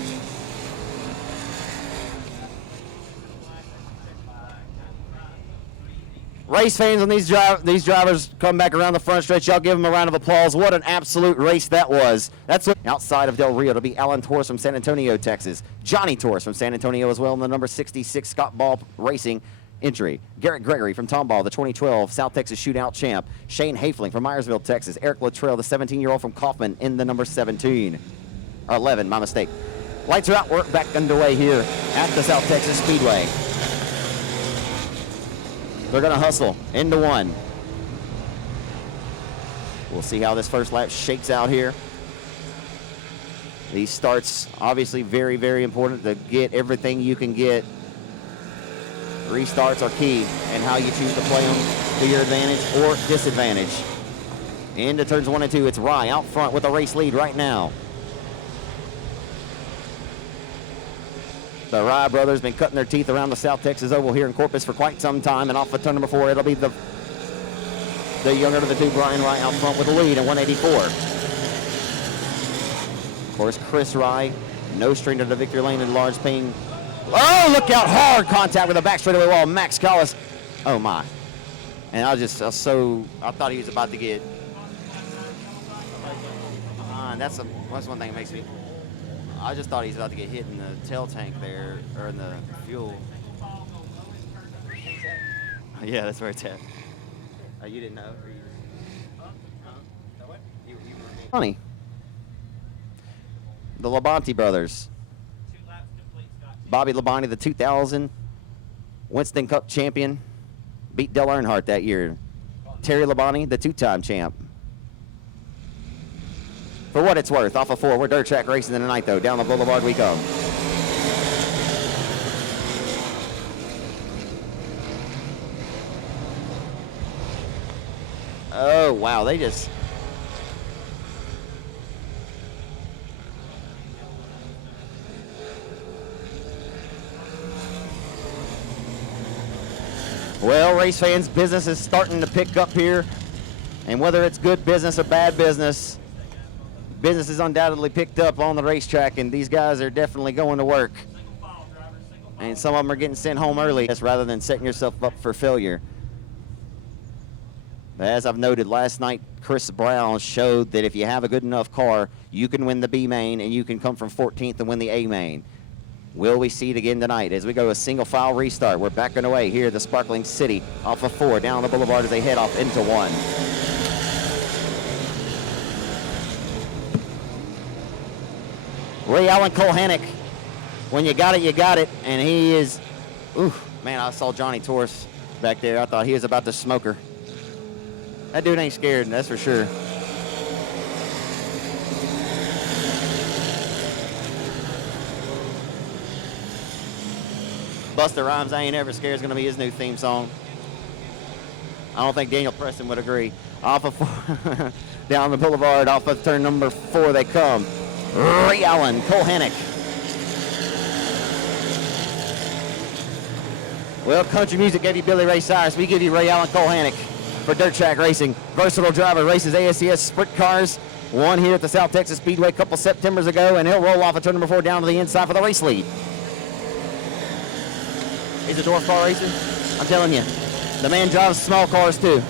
Race fans, when these drivers come back around the front stretch, y'all give them a round of applause. What an absolute race that was. That's what, outside of Del Rio, it'll be Alan Torres from San Antonio, Texas. Johnny Torres from San Antonio as well in the number 66 Scott Ball Racing entry. Garrett Gregory from Tomball, the 2012 South Texas Shootout champ. Shane Hafling from Myersville, Texas. Eric Luttrell, the 17-year-old from Kaufman in the number 17. Or 11, my mistake. Lights are out, work back underway here at the South Texas Speedway. They're going to hustle into 1. We'll see how this first lap shakes out here. These starts, obviously very, very important to get everything you can get. Restarts are key, and how you choose to play them to your advantage or disadvantage. Into turns 1 and 2, it's Rye out front with a race lead right now. The Rye brothers been cutting their teeth around the South Texas Oval here in Corpus for quite some time, and off of turn number 4, it'll be the younger of the two, Brian Rye, out front with the lead at 184. Of course, Chris Rye, no stranger to victory lane in large paying. Oh, look out, hard contact with the back straightaway wall. Max Collis, oh my. And I thought he was about to get, that's one thing that makes me, I just thought he was about to get hit in the tail tank there, or in the fuel. Yeah, that's where it's at. You didn't know? Funny. The Labonte brothers. Bobby Labonte, the 2000 Winston Cup champion, beat Dale Earnhardt that year. Terry Labonte, the 2-time champ. For what it's worth, off of 4, we're dirt track racing tonight, though. Down the boulevard we come. Oh, wow, they just... Well, race fans, business is starting to pick up here. And whether it's good business or bad business, business is undoubtedly picked up on the racetrack, and these guys are definitely going to work. And some of them are getting sent home early rather than setting yourself up for failure. But as I've noted last night, Chris Brown showed that if you have a good enough car, you can win the B main and you can come from 14th and win the A main. Will we see it again tonight as we go a single file restart? We're backing away here at the Sparkling City off of 4 down the boulevard as they head off into 1. Ray Allen Colhanick, when you got it, you got it. And he is, ooh, man, I saw Johnny Torres back there. I thought he was about to smoke her. That dude ain't scared, that's for sure. Busta Rhymes, I Ain't Ever Scared is going to be his new theme song. I don't think Daniel Preston would agree. Off of 4, down the boulevard, off of turn number 4 they come. Ray Allen, Colhanick. Well, country music gave you Billy Ray Cyrus. We give you Ray Allen Colhanick for dirt track racing. Versatile driver, races ASCS sprint cars. Won here at the South Texas Speedway a couple Septembers ago, and he'll roll off of turn number 4 down to the inside for the race lead. He's a dwarf car racer. I'm telling you, the man drives small cars too.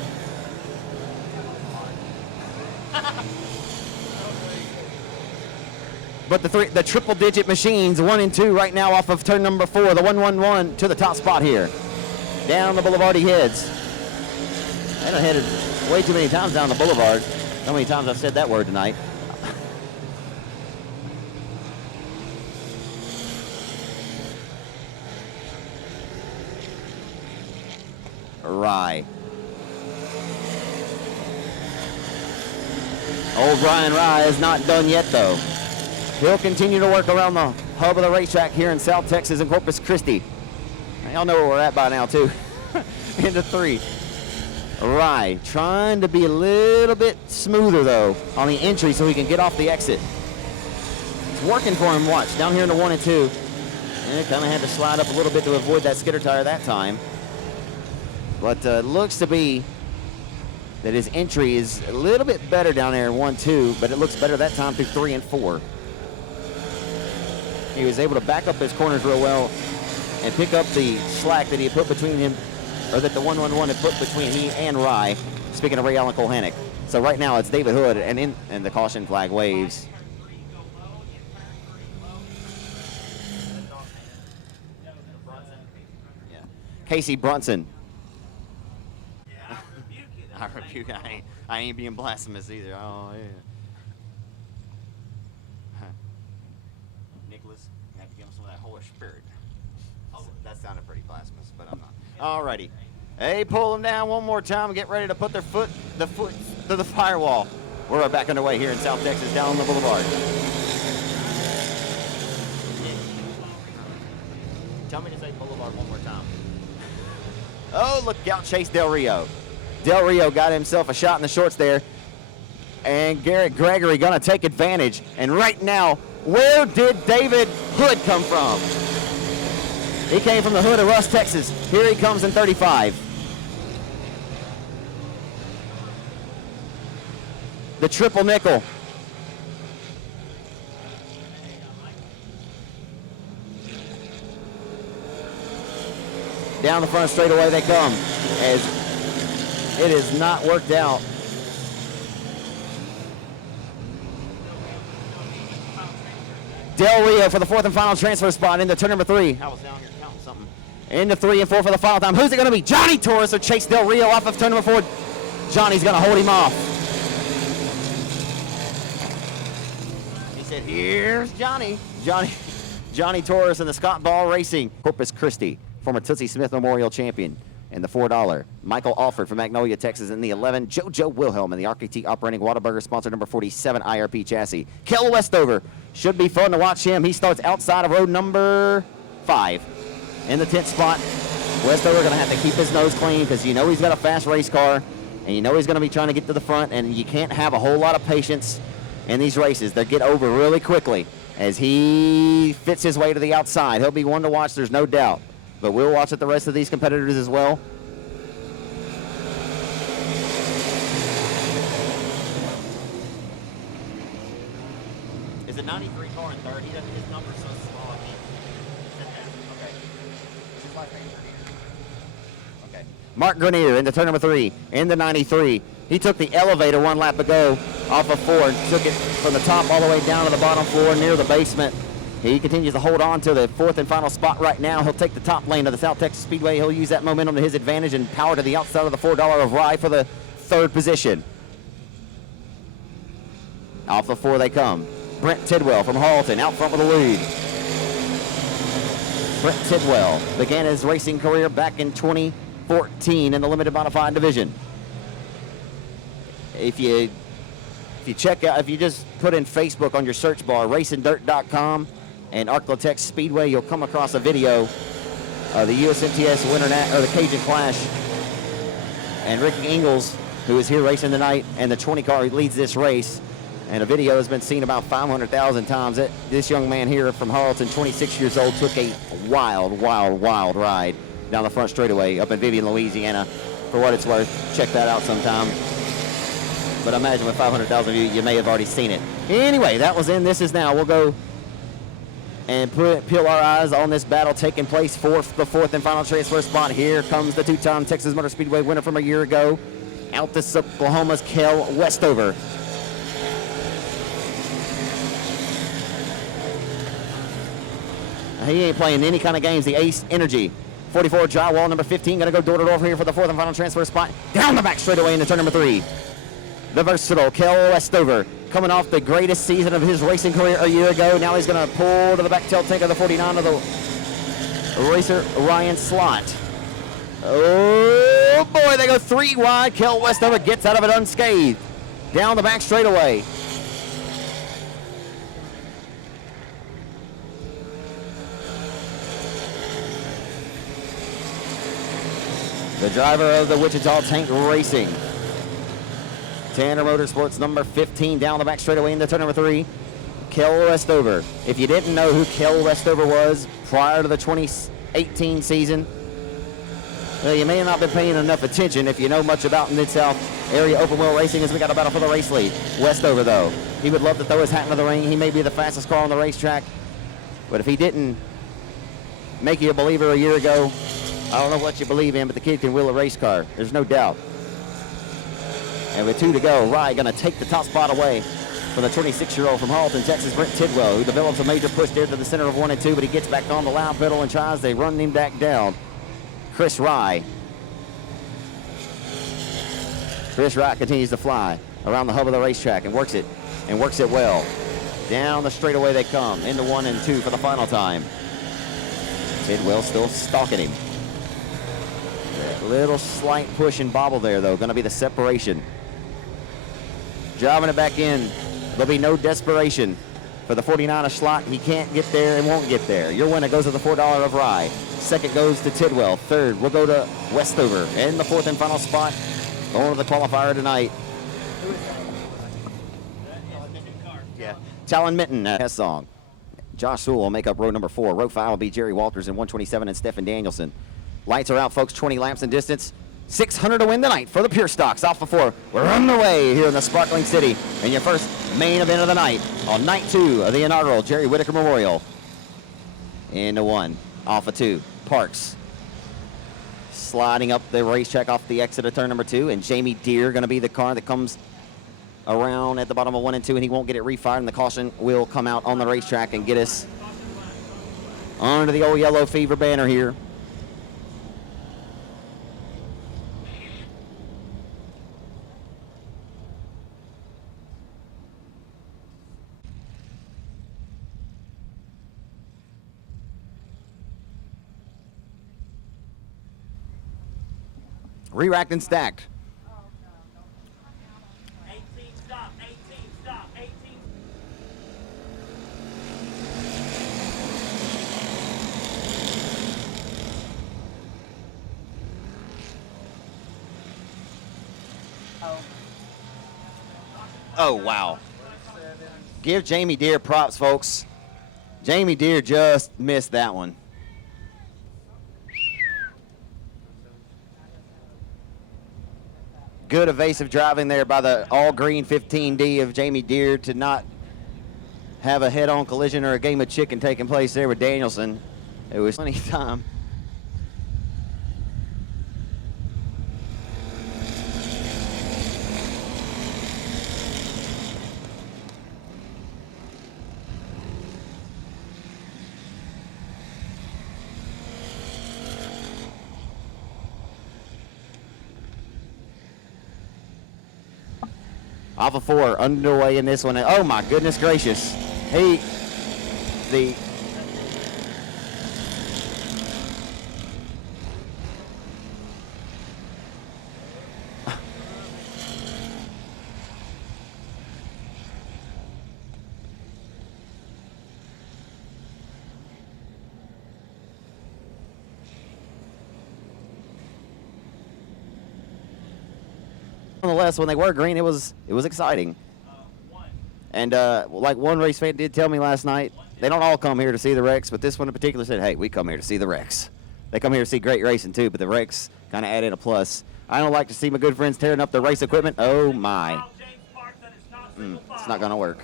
But the triple-digit machines, 1 and 2 right now off of turn number 4. The 111 to the top spot here. Down the boulevard he heads. I done headed way too many times down the boulevard. How many times I've said that word tonight. Rye. Old Brian Rye is not done yet, though. He'll continue to work around the hub of the racetrack here in South Texas and Corpus Christi. Y'all know where we're at by now, too. Into 3. Rye trying to be a little bit smoother, though, on the entry so he can get off the exit. It's working for him, watch, down here in the 1 and 2. And kind of had to slide up a little bit to avoid that skidder tire that time. But looks to be that his entry is a little bit better down there in 1-2, but it looks better that time through 3 and 4. He was able to back up his corners real well and pick up the slack that he had put between him, or that the 1-1-1 had put between he and Rye. Speaking of Ray Allen Colhannock. So right now it's David Hood, and the caution flag waves. Yeah. Casey Brunson. I rebuke. I ain't being blasphemous either. Oh yeah. Nicholas, you have to give him some of that Holy Spirit. Oh, that sounded pretty blasphemous, but I'm not. Alrighty. Hey, pull them down one more time and get ready to put the foot to the firewall. We're back underway here in South Texas, down the boulevard. Tell me to say boulevard one more time. Oh, look out, Chase Del Rio. Del Rio got himself a shot in the shorts there. And Garrett Gregory going to take advantage. And right now, where did David Hood come from? He came from the hood of Russ, Texas. Here he comes in 35. The triple nickel. Down the front straightaway they come, as it is not worked out. Del Rio for the 4th and final transfer spot into turn number 3. I was down here counting something. Into 3 and 4 for the final time. Who's it going to be? Johnny Torres or Chase Del Rio off of turn number 4. Johnny's going to hold him off. He said, here's Johnny. Johnny Torres and the Scott Ball Racing. Corpus Christi, former Tootsie Smith Memorial champion. And the $4, Michael Alford from Magnolia, Texas. And the 11, JoJo Wilhelm and the RKT operating Whataburger sponsor number 47 IRP chassis. Kell Westover, should be fun to watch him. He starts outside of road number 5 in the 10th spot. Westover going to have to keep his nose clean because you know he's got a fast race car and you know he's going to be trying to get to the front, and you can't have a whole lot of patience in these races. They get over really quickly as he fits his way to the outside. He'll be one to watch, there's no doubt. But we'll watch at the rest of these competitors as well. Is it 93 car in third? He doesn't, his number's so small. Okay. Mark Grenier into turn number 3 in the 93. He took the elevator one lap ago off of 4 and took it from the top all the way down to the bottom floor near the basement. He continues to hold on to the 4th and final spot right now. He'll take the top lane of the South Texas Speedway. He'll use that momentum to his advantage and power to the outside of the $4 of Rye for the 3rd position. Off the 4 they come. Brent Tidwell from Harleton out front with the lead. Brent Tidwell began his racing career back in 2014 in the limited modified division. If you check out, if you just put in Facebook on your search bar, racingdirt.com and Arklatex Speedway, you'll come across a video of the USMTS or the Cajun Clash, and Ricky Ingles, who is here racing tonight, and the 20 car who leads this race. And a video has been seen about 500,000 times. This young man here from Harleton, 26 years old, took a wild ride down the front straightaway up in Vivian, Louisiana. For what it's worth, check that out sometime. But I imagine with 500,000 views, you may have already seen it. Anyway, that was in. This is now. We'll go and peel our eyes on this battle taking place for the 4th and final transfer spot. Here comes the 2-time Texas Motor Speedway winner from a year ago, out to Oklahoma's Kell Westover. He ain't playing any kind of games. The Ace Energy. 44 drywall, number 15, going to go door-to-door here for the 4th and final transfer spot. Down the back straightaway into turn number 3. The versatile Kell Westover, coming off the greatest season of his racing career a year ago. Now he's going to pull to the back tail tank of the 49 of the racer Ryan Slott. Oh boy, they go 3 wide. Kell Westover gets out of it unscathed. Down the back straightaway. The driver of the Wichita Tank Racing. Tanner Motorsports, number 15, down the back straightaway into turn number 3. Kell Westover. If you didn't know who Kell Westover was, prior to the 2018 season. Well, you may have not been paying enough attention if you know much about Mid-South area open wheel racing, as we got a battle for the race lead. Westover, though, he would love to throw his hat into the ring. He may be the fastest car on the racetrack, but if he didn't make you a believer a year ago, I don't know what you believe in, but the kid can wheel a race car. There's no doubt. And with 2 to go, Rye going to take the top spot away for the 26-year-old from Halton, Texas, Brent Tidwell, who develops a major push there to the center of 1 and 2, but he gets back on the loud pedal and tries to run him back down. Chris Rye continues to fly around the hub of the racetrack and works it well. Down the straightaway they come, into 1 and 2 for the final time. Tidwell still stalking him. That little slight push and bobble there, though, going to be the separation. Driving it back in, there'll be no desperation for the 49er slot. He can't get there and won't get there. Your winner goes to the $4 of Rye. Second goes to Tidwell. Third will go to Westover. And the fourth and final spot going to the qualifier tonight. Yeah, Talon Minton has song. Josh Sewell will make up row number 4. Row 5 will be Jerry Walters in 127 and Stephen Danielson. Lights are out, folks. 20 laps in distance. 600 to win tonight for the Pure Stocks. Off before we're on the way here in the Sparkling City. And your first main event of the night on night 2 of the inaugural Jerry Whiteaker Memorial. Into 1, off of 2. Parks sliding up the racetrack off the exit of turn number 2, and Jamie Deere going to be the car that comes around at the bottom of 1 and 2, and he won't get it refired, and the caution will come out on the racetrack and get us onto the old yellow fever banner here. Re-racked and stacked. 18 stop, 18 stop, 18. Oh, wow. Give Jamie Deere props, folks. Jamie Deere just missed that one. Good evasive driving there by the all-green 15D of Jamie Deere to not have a head-on collision or a game of chicken taking place there with Danielson. It was plenty of time. Off of 4, underway in this one. Oh my goodness gracious. Nonetheless, when they were green, it was exciting. And like one race fan did tell me last night, they don't all come here to see the wrecks, but this one in particular said, hey, we come here to see the wrecks. They come here to see great racing too, but the wrecks kind of add in a plus. I don't like to see my good friends tearing up their race equipment. Oh my. It's not going to work.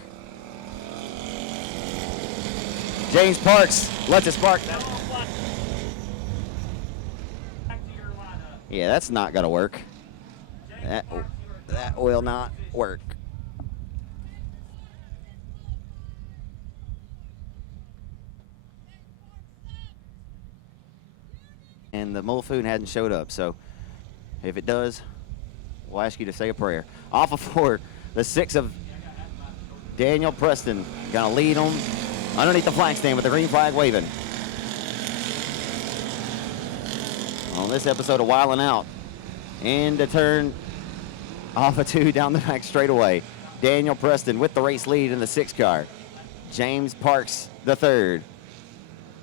James Parks lets it spark. Yeah, that's not going to work. That will not work. And the Mulfoon hadn't showed up, so if it does, we'll ask you to say a prayer. Off of 4, the 6 of Daniel Preston gonna lead them underneath the flag stand with the green flag waving. On this episode of Wildin' Out, into turn off of 2 down the back straightaway. Daniel Preston with the race lead in the 6 car. James Parks the 3rd.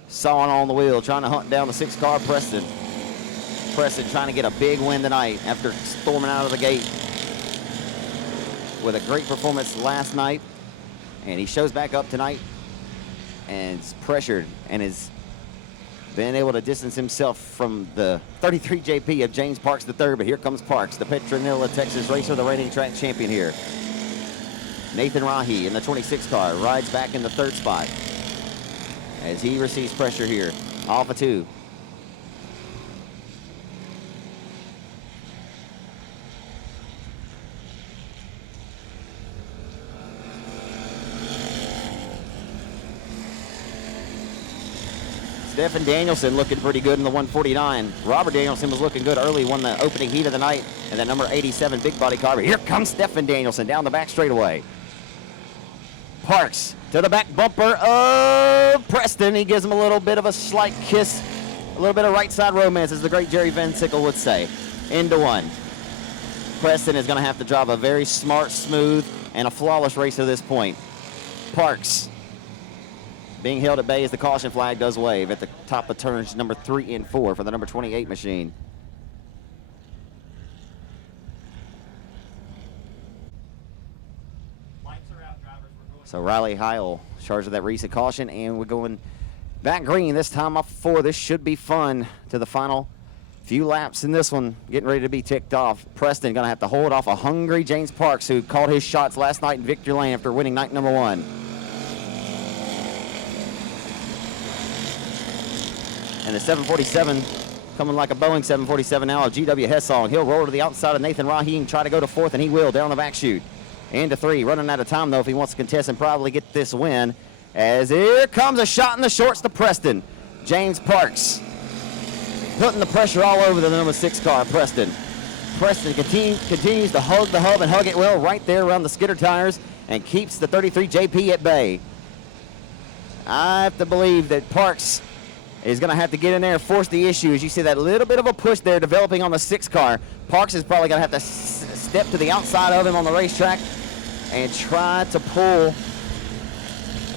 Sawing on the wheel, trying to hunt down the 6 car Preston. Preston trying to get a big win tonight after storming out of the gate with a great performance last night. And he shows back up tonight and is pressured and is been able to distance himself from the 33 JP of James Parks III, but here comes Parks, the Petronilla, Texas racer, the reigning track champion here. Nathan Rahi in the 26 car rides back in the 3rd spot as he receives pressure here. Alpha 2. Stephen Danielson looking pretty good in the 149. Robert Danielson was looking good early, won the opening heat of the night, and that number 87 big body car. But here comes Stephen Danielson down the back straightaway. Parks to the back bumper of Preston. He gives him a little bit of a slight kiss, a little bit of right side romance, as the great Jerry Van Sickle would say. Into 1. Preston is going to have to drive a very smart, smooth, and a flawless race to this point. Parks being held at bay as the caution flag does wave at the top of turns number 3 and 4 for the number 28 machine. Lights are out, drivers. We're going. So Riley Heil charged with that recent caution, and we're going back green this time off 4. This should be fun to the final few laps in this one, getting ready to be ticked off. Preston going to have to hold off a hungry James Parks, who called his shots last night in victory lane after winning night number 1. And the 747 coming like a Boeing 747 now of GW Hessong. He'll roll to the outside of Nathan Rahi and try to go to 4th, and he will down the back chute. Into 3, running out of time though if he wants to contest and probably get this win. As here comes a shot in the shorts to Preston. James Parks putting the pressure all over the number 6 car, Preston. Preston continues to hug the hub and hug it well right there around the skidder tires and keeps the 33 JP at bay. I have to believe that Parks is going to have to get in there and force the issue. As you see that little bit of a push there developing on the 6 car. Parks is probably going to have to step to the outside of him on the racetrack and try to pull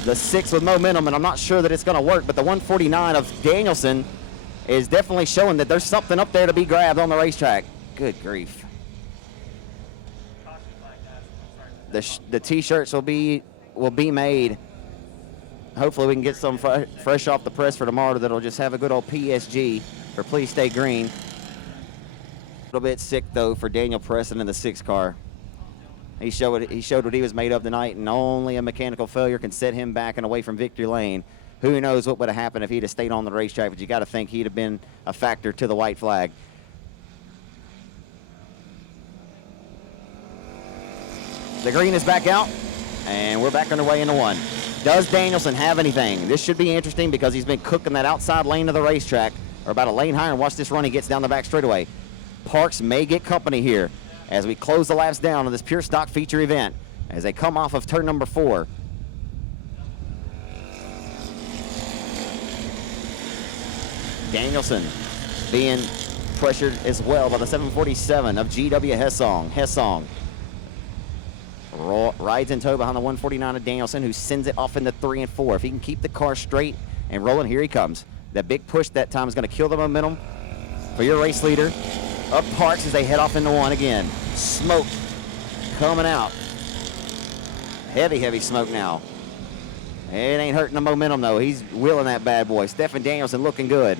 the 6 with momentum, and I'm not sure that it's going to work, but the 149 of Danielson is definitely showing that there's something up there to be grabbed on the racetrack. Good grief. The t-shirts will be made. Hopefully we can get some fresh off the press for tomorrow that'll just have a good old PSG for Please Stay Green. A little bit sick though for Daniel Preston in the 6 car. He showed what he was made of tonight, and only a mechanical failure can set him back and away from victory lane. Who knows what would have happened if he'd have stayed on the racetrack, but you got to think he'd have been a factor to the white flag. The green is back out, and we're back underway into 1. Does Danielson have anything? This should be interesting because he's been cooking that outside lane of the racetrack, or about a lane higher, and watch this run. He gets down the back straightaway. Parks may get company here as we close the laps down on this pure stock feature event as they come off of turn number 4. Danielson being pressured as well by the 747 of GW Hessong. Rides in tow behind the 149 of Danielson, who sends it off into 3 and 4. If he can keep the car straight and rolling, here he comes. That big push that time is going to kill the momentum for your race leader. Up Parks as they head off into 1 again. Smoke coming out. Heavy smoke now. It ain't hurting the momentum though. He's wheeling that bad boy. Stephen Danielson looking good.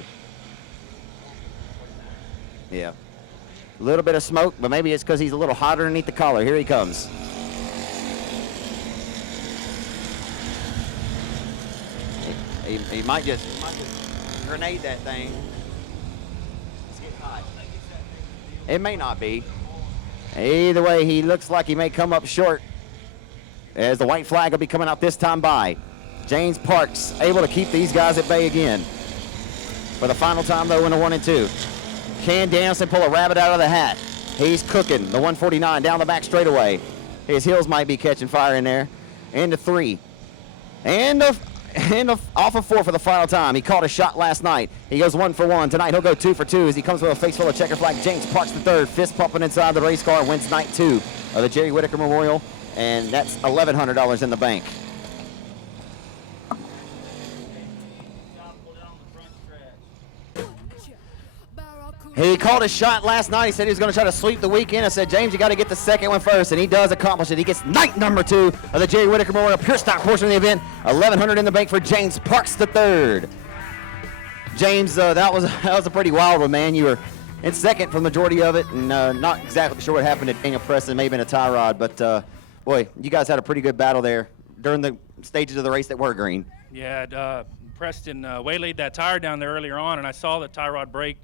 Yeah. A little bit of smoke, but maybe it's because he's a little hotter underneath the collar. Here he comes. He might just grenade that thing. It's getting hot. It may not be. Either way, he looks like he may come up short as the white flag will be coming out this time by. James Parks able to keep these guys at bay again. For the final time though in the 1 and 2. Can Danielson pull a rabbit out of the hat? He's cooking. The 149 down the back straightaway. His heels might be catching fire in there. Into 3. And off of 4 for the final time. He caught a shot last night. He goes 1 for 1. Tonight he'll go 2 for 2 as he comes with a face full of checker flag. James Parks III, fist pumping inside the race car, wins night 2 of the Jerry Whiteaker Memorial, and that's $1,100 in the bank. He called a shot last night. He said he was going to try to sweep the weekend. I said, James, you got to get the second one first, and he does accomplish it. He gets night number 2 of the Jerry Whiteaker Memorial Pure Stock portion of the event. $1,100 in the bank for James Parks III. James, that was a pretty wild one, man. You were in second for the majority of it, and not exactly sure what happened to Daniel Preston. Maybe in a tie rod, but boy, you guys had a pretty good battle there during the stages of the race that were green. Yeah, Preston waylaid that tire down there earlier on, and I saw the tie rod break.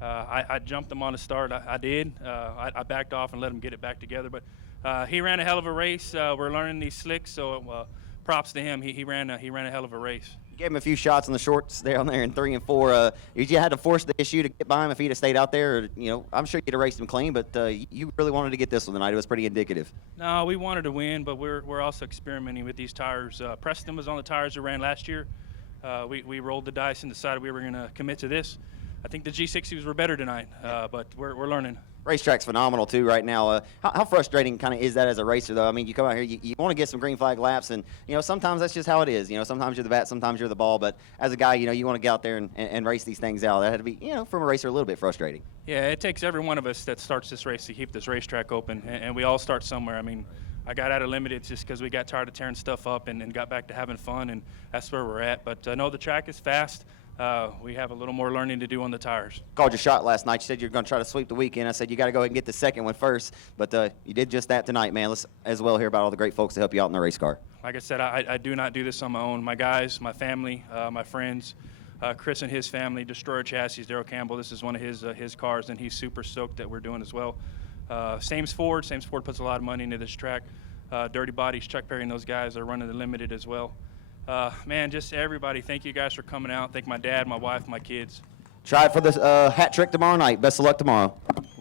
I jumped him on the start. I did. I backed off and let him get it back together. But he ran a hell of a race. We're learning these slicks, so props to him. He ran a hell of a race. You gave him a few shots on the shorts down there in 3 and 4. You had to force the issue to get by him if he'd have stayed out there. Or, I'm sure you'd have raced him clean, but you really wanted to get this one tonight. It was pretty indicative. No, we wanted to win, but we're also experimenting with these tires. Preston was on the tires we ran last year. We rolled the dice and decided we were going to commit to this. I think the G60s were better tonight, but we're learning. Racetrack's phenomenal, too, right now. How frustrating kind of is that as a racer, though? I mean, you come out here, you want to get some green flag laps, and, sometimes that's just how it is. Sometimes you're the bat, sometimes you're the ball, but as a guy, you want to get out there and race these things out. That had to be, from a racer, a little bit frustrating. Yeah, it takes every one of us that starts this race to keep this racetrack open, and we all start somewhere. I mean, I got out of limited just because we got tired of tearing stuff up and got back to having fun, and that's where we're at. But no, the track is fast. We have a little more learning to do on the tires. Called your shot last night. You said you're going to try to sweep the weekend. I said you got to go ahead and get the second one first, but you did just that tonight, man. Let's as well hear about all the great folks to help you out in the race car. Like I said, I do not do this on my own. My guys, my family, my friends, Chris and his family, Destroyer Chassis, Daryl Campbell. This is one of his cars, and he's super stoked that we're doing as well. Sames Ford puts a lot of money into this track. Dirty Bodies, Chuck Perry and those guys are running the limited as well. Man, just everybody, thank you guys for coming out. Thank my dad, my wife, my kids. Try it for this hat trick tomorrow night. Best of luck tomorrow.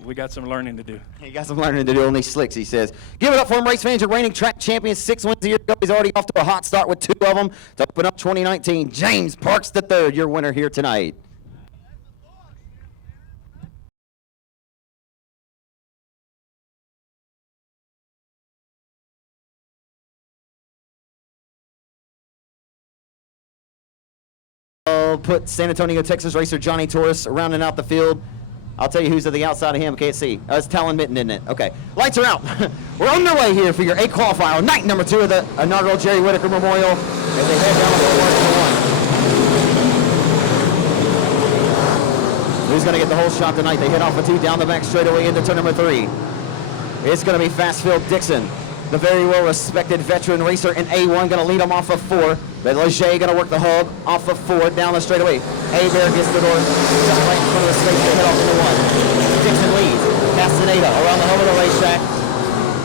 We got some learning to do. You got some learning to do on these slicks, he says. Give it up for him, race fans. Your reigning track champion, 6 wins a year ago. He's already off to a hot start with 2 of them to open up 2019. James Parks III, your winner here tonight. Put San Antonio, Texas racer Johnny Torres rounding out the field. I'll tell you who's to the outside of him. Can't see. It's Talon Mitten, isn't it? Okay. Lights are out. We're underway here for your A qualifier, night number 2 of the inaugural Jerry Whiteaker Memorial as they head down the 1. Who's going to get the whole shot tonight? They hit off a 2 down the back straightaway into turn number 3. It's going to be Fastfield Dixon, the very well-respected veteran racer in A1, going to lead him off of 4. But Leger going to work the hub off of 4 down the straightaway. Hebert gets the door just right in front of the space to hit off into 1. Dixon leads. Castaneda around the hub of the racetrack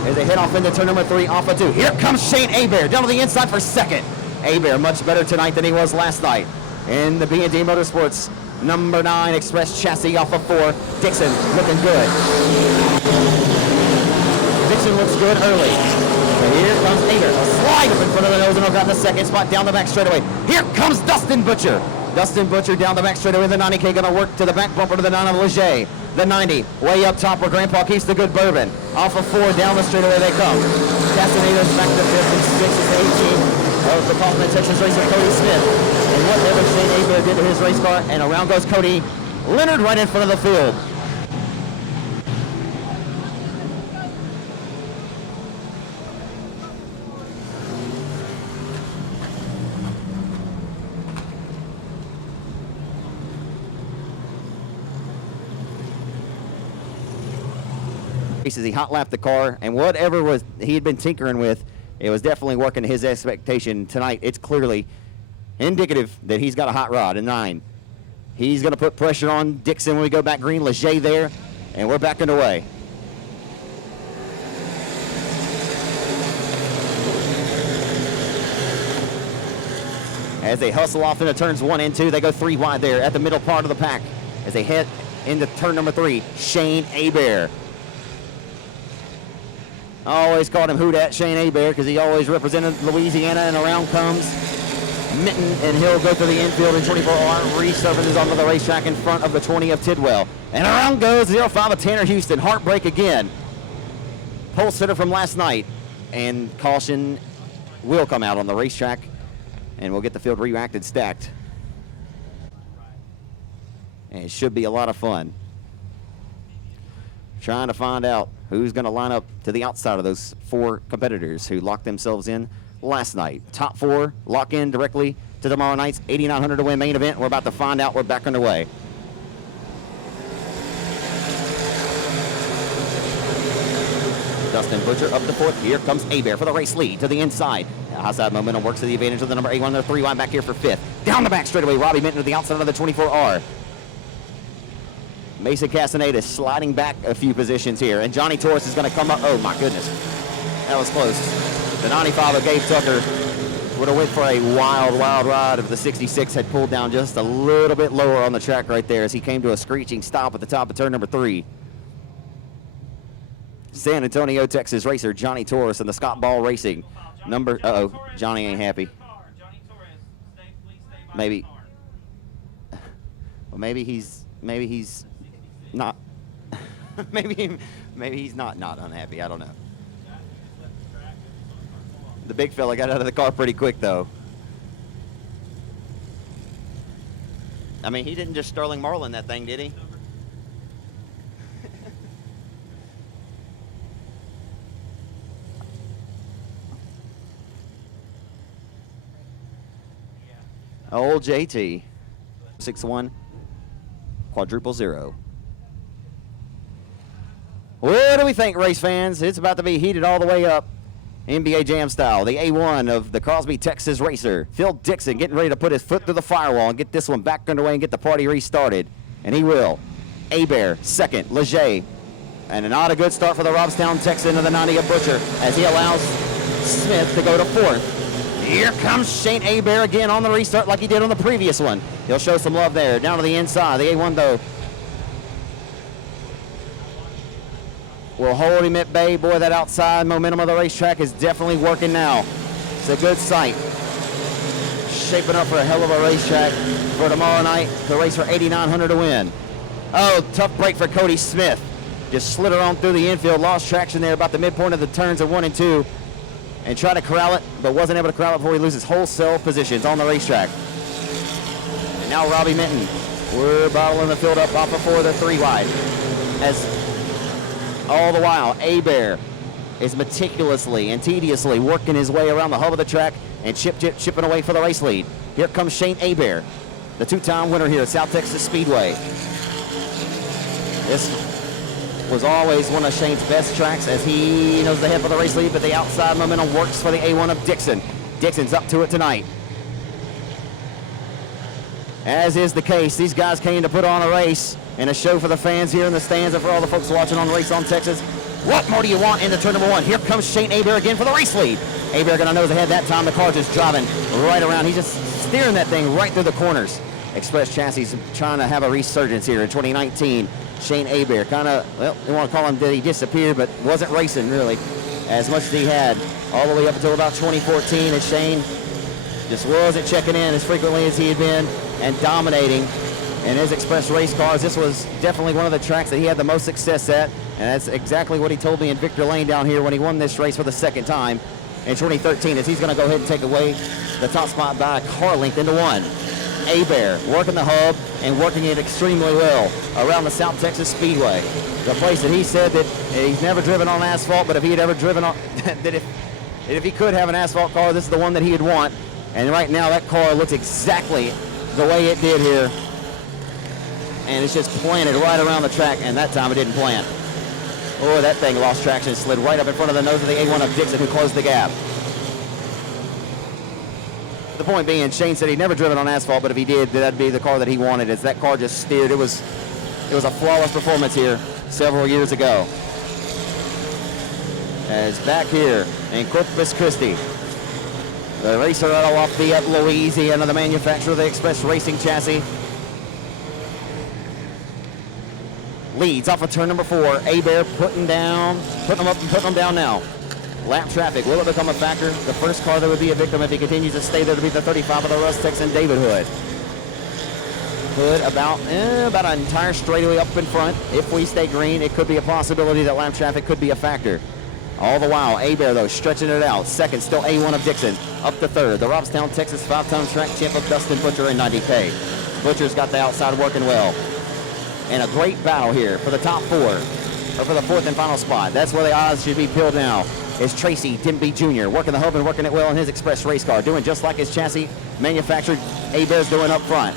as they head off into turn number 3 off of 2. Here comes Shane Hebert down to the inside for second. Hebert much better tonight than he was last night. In the B&D Motorsports number 9 Express chassis off of 4. Dixon looking good. Dixon looks good early. So here comes Hebert. A slide up in front of the nose and got the second spot down the back straightaway. Here comes Dustin Butcher. Dustin Butcher down the back straightaway. The 90K going to work to the back bumper to the 9 of Leger. The 90 way up top where Grandpa keeps the good bourbon. Off of 4 down the straightaway they come. Castaneda's back to 5th and 6th is 18 of the Kaufman Texas racer Cody Smith. And whatever Shane Hebert did to his race car, and around goes Cody Leonard right in front of the field. He hot lapped the car, and whatever was he had been tinkering with, it was definitely working to his expectation. Tonight, it's clearly indicative that he's got a hot rod in 9. He's going to put pressure on Dixon when we go back green. Leger there, and we're back underway. As they hustle off into turns 1 and 2, they go 3 wide there at the middle part of the pack. As they head into turn number 3, Shane Hebert. I always called him Who Dat Shane Hebert because he always represented Louisiana, and around comes Mitten, and he'll go through the infield in 24R, resurfaces onto the racetrack in front of the 20 of Tidwell. And around goes 05 of Tanner Houston. Heartbreak again. Pole sitter from last night, and caution will come out on the racetrack, and we'll get the field reacted stacked. And it should be a lot of fun. Trying to find out who's going to line up to the outside of those 4 competitors who locked themselves in last night. Top 4 lock in directly to tomorrow night's 8,900 to win main event. We're about to find out. We're back underway. Dustin Butcher up the fourth. Here comes Abear for the race lead to the inside. Outside momentum works to the advantage of the number 81. They're 3 wide back here for fifth. Down the back straightaway. Robbie Minton to the outside of the 24R. Mason Castaneda sliding back a few positions here. And Johnny Torres is going to come up. Oh, my goodness. That was close. The 95 of Gabe Tucker would have went for a wild, wild ride if the 66 had pulled down just a little bit lower on the track right there as he came to a screeching stop at the top of turn number 3. San Antonio, Texas racer Johnny Torres and the Scott Ball Racing number. Johnny ain't happy. Maybe. Well, maybe he's not. maybe he's not unhappy. I don't know. The big fella got out of the car pretty quick though. I mean, he didn't just Sterling Marlin that thing, did he? Old JT, 6-1, quadruple 0. What do we think, race fans? It's about to be heated all the way up. NBA Jam style, the A1 of the Crosby, Texas racer. Phil Dixon getting ready to put his foot through the firewall and get this one back underway and get the party restarted. And he will. Abear, second, Leger. And not a good start for the Robstown Texan of the 90 of Butcher as he allows Smith to go to fourth. Here comes Shane Abear again on the restart like he did on the previous one. He'll show some love there. Down to the inside. The A1, though, will hold him at bay. Boy, that outside momentum of the racetrack is definitely working now. It's a good sight. Shaping up for a hell of a racetrack for tomorrow night. The race for 8,900 to win. Oh, tough break for Cody Smith. Just slid her on through the infield. Lost traction there about the midpoint of the turns of 1 and 2. And tried to corral it, but wasn't able to corral it before he loses wholesale positions on the racetrack. And now Robbie Minton. We're bottling the field up off before the 3 wide. As all the while, Abear is meticulously and tediously working his way around the hub of the track and chipping away for the race lead. Here comes Shane Abear, the 2-time winner here at South Texas Speedway. This was always one of Shane's best tracks as he knows the head for the race lead, but the outside momentum works for the A1 of Dixon. Dixon's up to it tonight. As is the case, these guys came to put on a race and a show for the fans here in the stands and for all the folks watching on Race on Texas. What more do you want into turn number 1? Here comes Shane Abear again for the race lead. Abear gonna nose ahead that time. The car just driving right around. He's just steering that thing right through the corners. Express Chassis trying to have a resurgence here in 2019. Shane Abear kind of, well, they want to call him that he disappeared, but wasn't racing really as much as he had all the way up until about 2014 as Shane just wasn't checking in as frequently as he had been and dominating in his Express race cars. This was definitely one of the tracks that he had the most success at, and that's exactly what he told me in Victor Lane down here when he won this race for the second time in 2013, as he's going to go ahead and take away the top spot by a car length into 1. Abear working the hub and working it extremely well around the South Texas Speedway, the place that he said that he's never driven on asphalt, but if he had ever driven on, that if he could have an asphalt car, this is the one that he would want. And right now that car looks exactly the way it did here, and it's just planted right around the track, and that time it didn't plant. Oh, that thing lost traction, slid right up in front of the nose of the A1 of Dixon, who closed the gap. The point being, Shane said he'd never driven on asphalt, but if he did, that'd be the car that he wanted, as that car just steered. It was a flawless performance here several years ago. As back here in Corpus Christi, the racer out of Lafayette, Louisiana, the manufacturer of the Express Racing chassis, leads off of turn number 4. Abear putting them up and putting them down now. Lap traffic, will it become a factor? The first car that would be a victim if he continues to stay there to be the 35 of the Russ Texan, David Hood. Hood about an entire straightaway up in front. If we stay green, it could be a possibility that lap traffic could be a factor. All the while, Abear, though, stretching it out. Second, still A1 of Dixon. Up to third, the Robstown, Texas 5-time track champ of Dustin Butcher in 90K. Butcher's got the outside working well. And a great battle here for the top 4, or for the 4th and final spot. That's where the odds should be peeled now. is Tracy Denby Jr. working the hub and working it well in his express race car, doing just like his chassis manufactured Hebert's doing up front.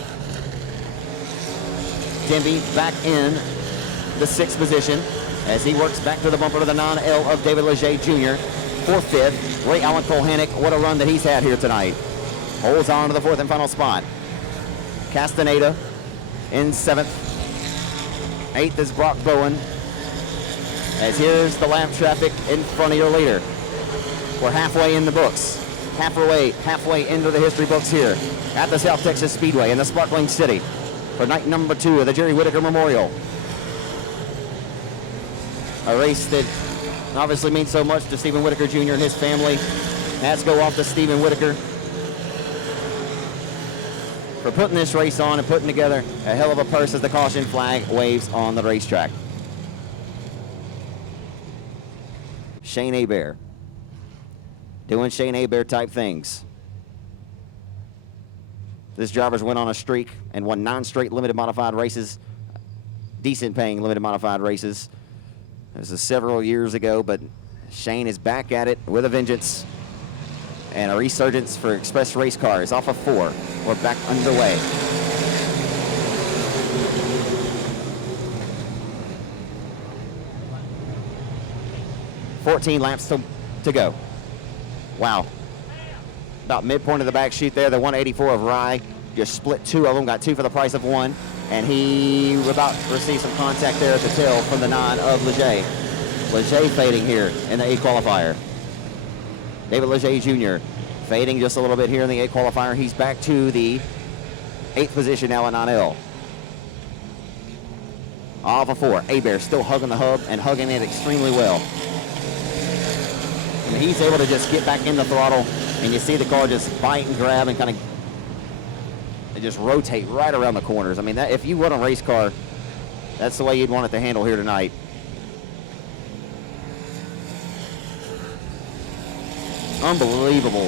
Denby back in the 6th position as he works back to the bumper to the 9L of David Leger Jr. for 5th. Ray Allen Colhannock, what a run that he's had here tonight. Holds on to the 4th and final spot. Castaneda in 7th. 8th is Brock Bowen. As here's the lap traffic in front of your leader. We're halfway in the books. Halfway into the history books here at the South Texas Speedway in the Sparkling City for night number 2 of the Jerry Whitaker Memorial. A race that obviously means so much to Stephen Whitaker Jr. and his family. Hats go off to Stephen Whitaker for putting this race on and putting together a hell of a purse as the caution flag waves on the racetrack. Shane Hebert doing Shane Hebert type things. This driver's went on a streak and won 9 straight limited modified races, decent paying limited modified races. This is several years ago, but Shane is back at it with a vengeance and a resurgence for express race cars. Off of 4, we're back underway. $14 laps to go. Wow. About midpoint of the back chute there, the 184 of Rye just split 2 of them, got 2 for the price of 1, and he about received some contact there at the tail from the 9 of Leger. Leger fading here in the 8 qualifier. David Leger Jr. fading just a little bit here in the 8 qualifier. He's back to the 8th position now at 9L. Off of 4, Hebert still hugging the hub and hugging it extremely well. And he's able to just get back in the throttle, and you see the car just bite and grab and kind of just rotate right around the corners. I mean, that, if you run a race car, that's the way you'd want it to handle here tonight. Unbelievable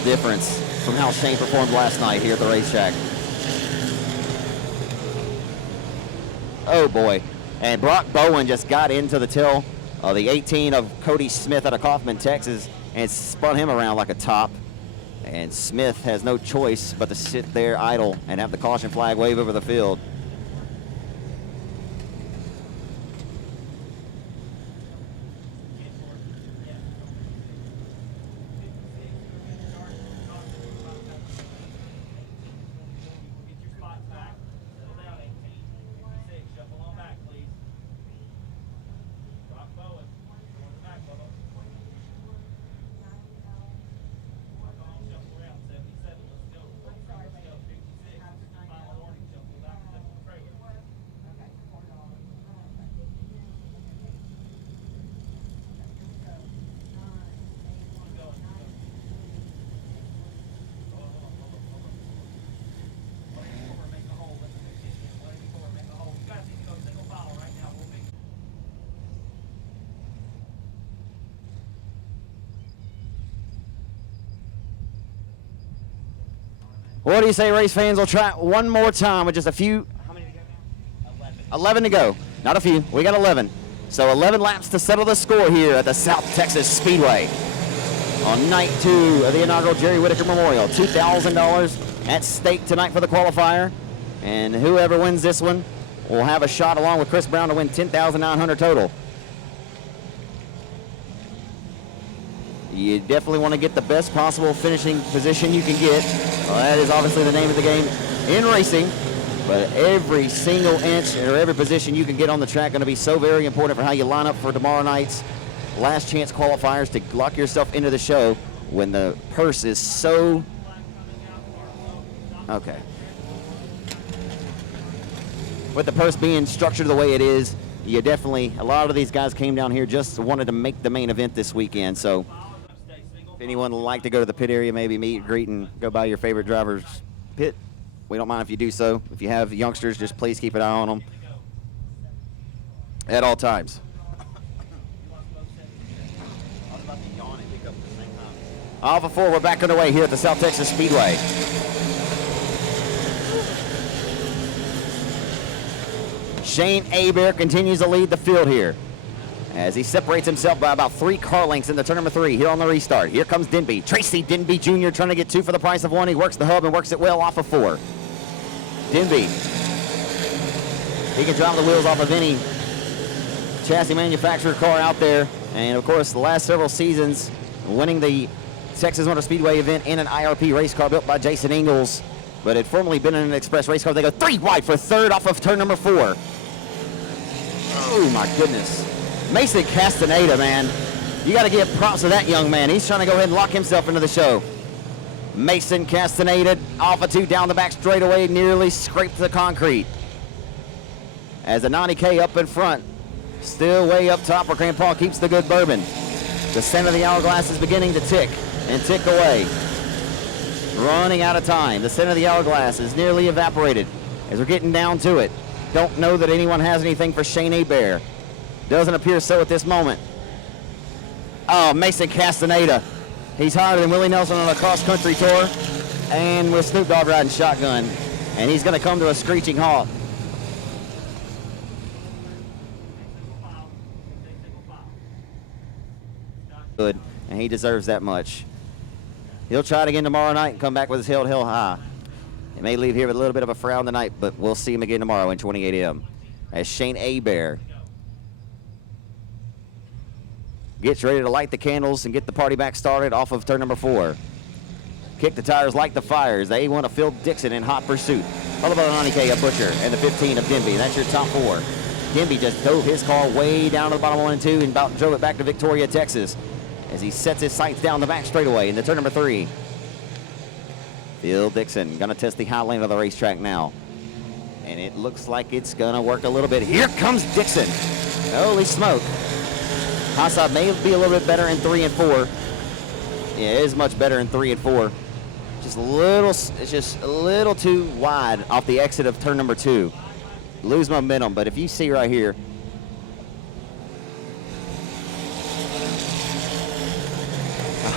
difference from how Shane performed last night here at the racetrack. Oh boy, and Brock Bowen just got into the tail of the 18 of Cody Smith out of Kaufman, Texas, and spun him around like a top. And Smith has no choice but to sit there idle and have the caution flag wave over the field. What do you say, race fans? We'll try it one more time with just a few. How many to go now? 11 to go. Not a few. We got 11. So 11 laps to settle the score here at the South Texas Speedway on night 2 of the inaugural Jerry Whitaker Memorial. $2,000 at stake tonight for the qualifier. And whoever wins this one will have a shot along with Chris Brown to win $10,900 total. You definitely want to get the best possible finishing position you can get. Well, that is obviously the name of the game in racing, but every single inch or every position you can get on the track is going to be so very important for how you line up for tomorrow night's last chance qualifiers to lock yourself into the show when the purse is so... Okay. With the purse being structured the way it is, you definitely, a lot of these guys came down here just wanted to make the main event this weekend, so if anyone would like to go to the pit area, maybe meet, greet, and go by your favorite driver's pit, we don't mind if you do so. If you have youngsters, just please keep an eye on them at all times. Off of 4, we're back underway here at the South Texas Speedway. Shane Hebert continues to lead the field here as he separates himself by about 3 car lengths into turn number 3 here on the restart. Here comes Denby. Tracy Denby Jr. trying to get 2 for the price of 1. He works the hub and works it well off of 4. Denby. He can drop the wheels off of any chassis manufacturer car out there. And, of course, the last several seasons, winning the Texas Motor Speedway event in an IRP race car built by Jason Ingles, but had formerly been in an express race car. They go 3 wide for 3rd off of turn number 4. Oh, my goodness. Mason Castaneda, man. You got to give props to that young man. He's trying to go ahead and lock himself into the show. Mason Castaneda off of 2 down the back straightaway, nearly scraped the concrete. As the 90K up in front, still way up top where Grandpa keeps the good bourbon. The center of the hourglass is beginning to tick and tick away. Running out of time. The center of the hourglass is nearly evaporated as we're getting down to it. Don't know that anyone has anything for Shane Hebert. Doesn't appear so at this moment. Oh, Mason Castaneda. He's higher than Willie Nelson on a cross-country tour and with Snoop Dogg riding shotgun. And he's going to come to a screeching halt. Good, and he deserves that much. He'll try it again tomorrow night and come back with his head held high. He may leave here with a little bit of a frown tonight, but we'll see him again tomorrow in 28M. As Shane Hebert gets ready to light the candles and get the party back started off of turn number 4. Kick the tires, light the fires. The A1 of Phil Dixon in hot pursuit. Followed by the 90K of Butcher and the 15 of Denby. That's your top 4. Denby just dove his car way down to the bottom 1 and 2 and about drove it back to Victoria, Texas, as he sets his sights down the back straightaway into turn number 3. Phil Dixon gonna test the high lane of the racetrack now. And it looks like it's gonna work a little bit. Here comes Dixon. Holy smoke. High side may be a little bit better in 3 and 4. Yeah, it is much better in 3 and 4. It's just a little too wide off the exit of turn number 2. Lose momentum, but if you see right here,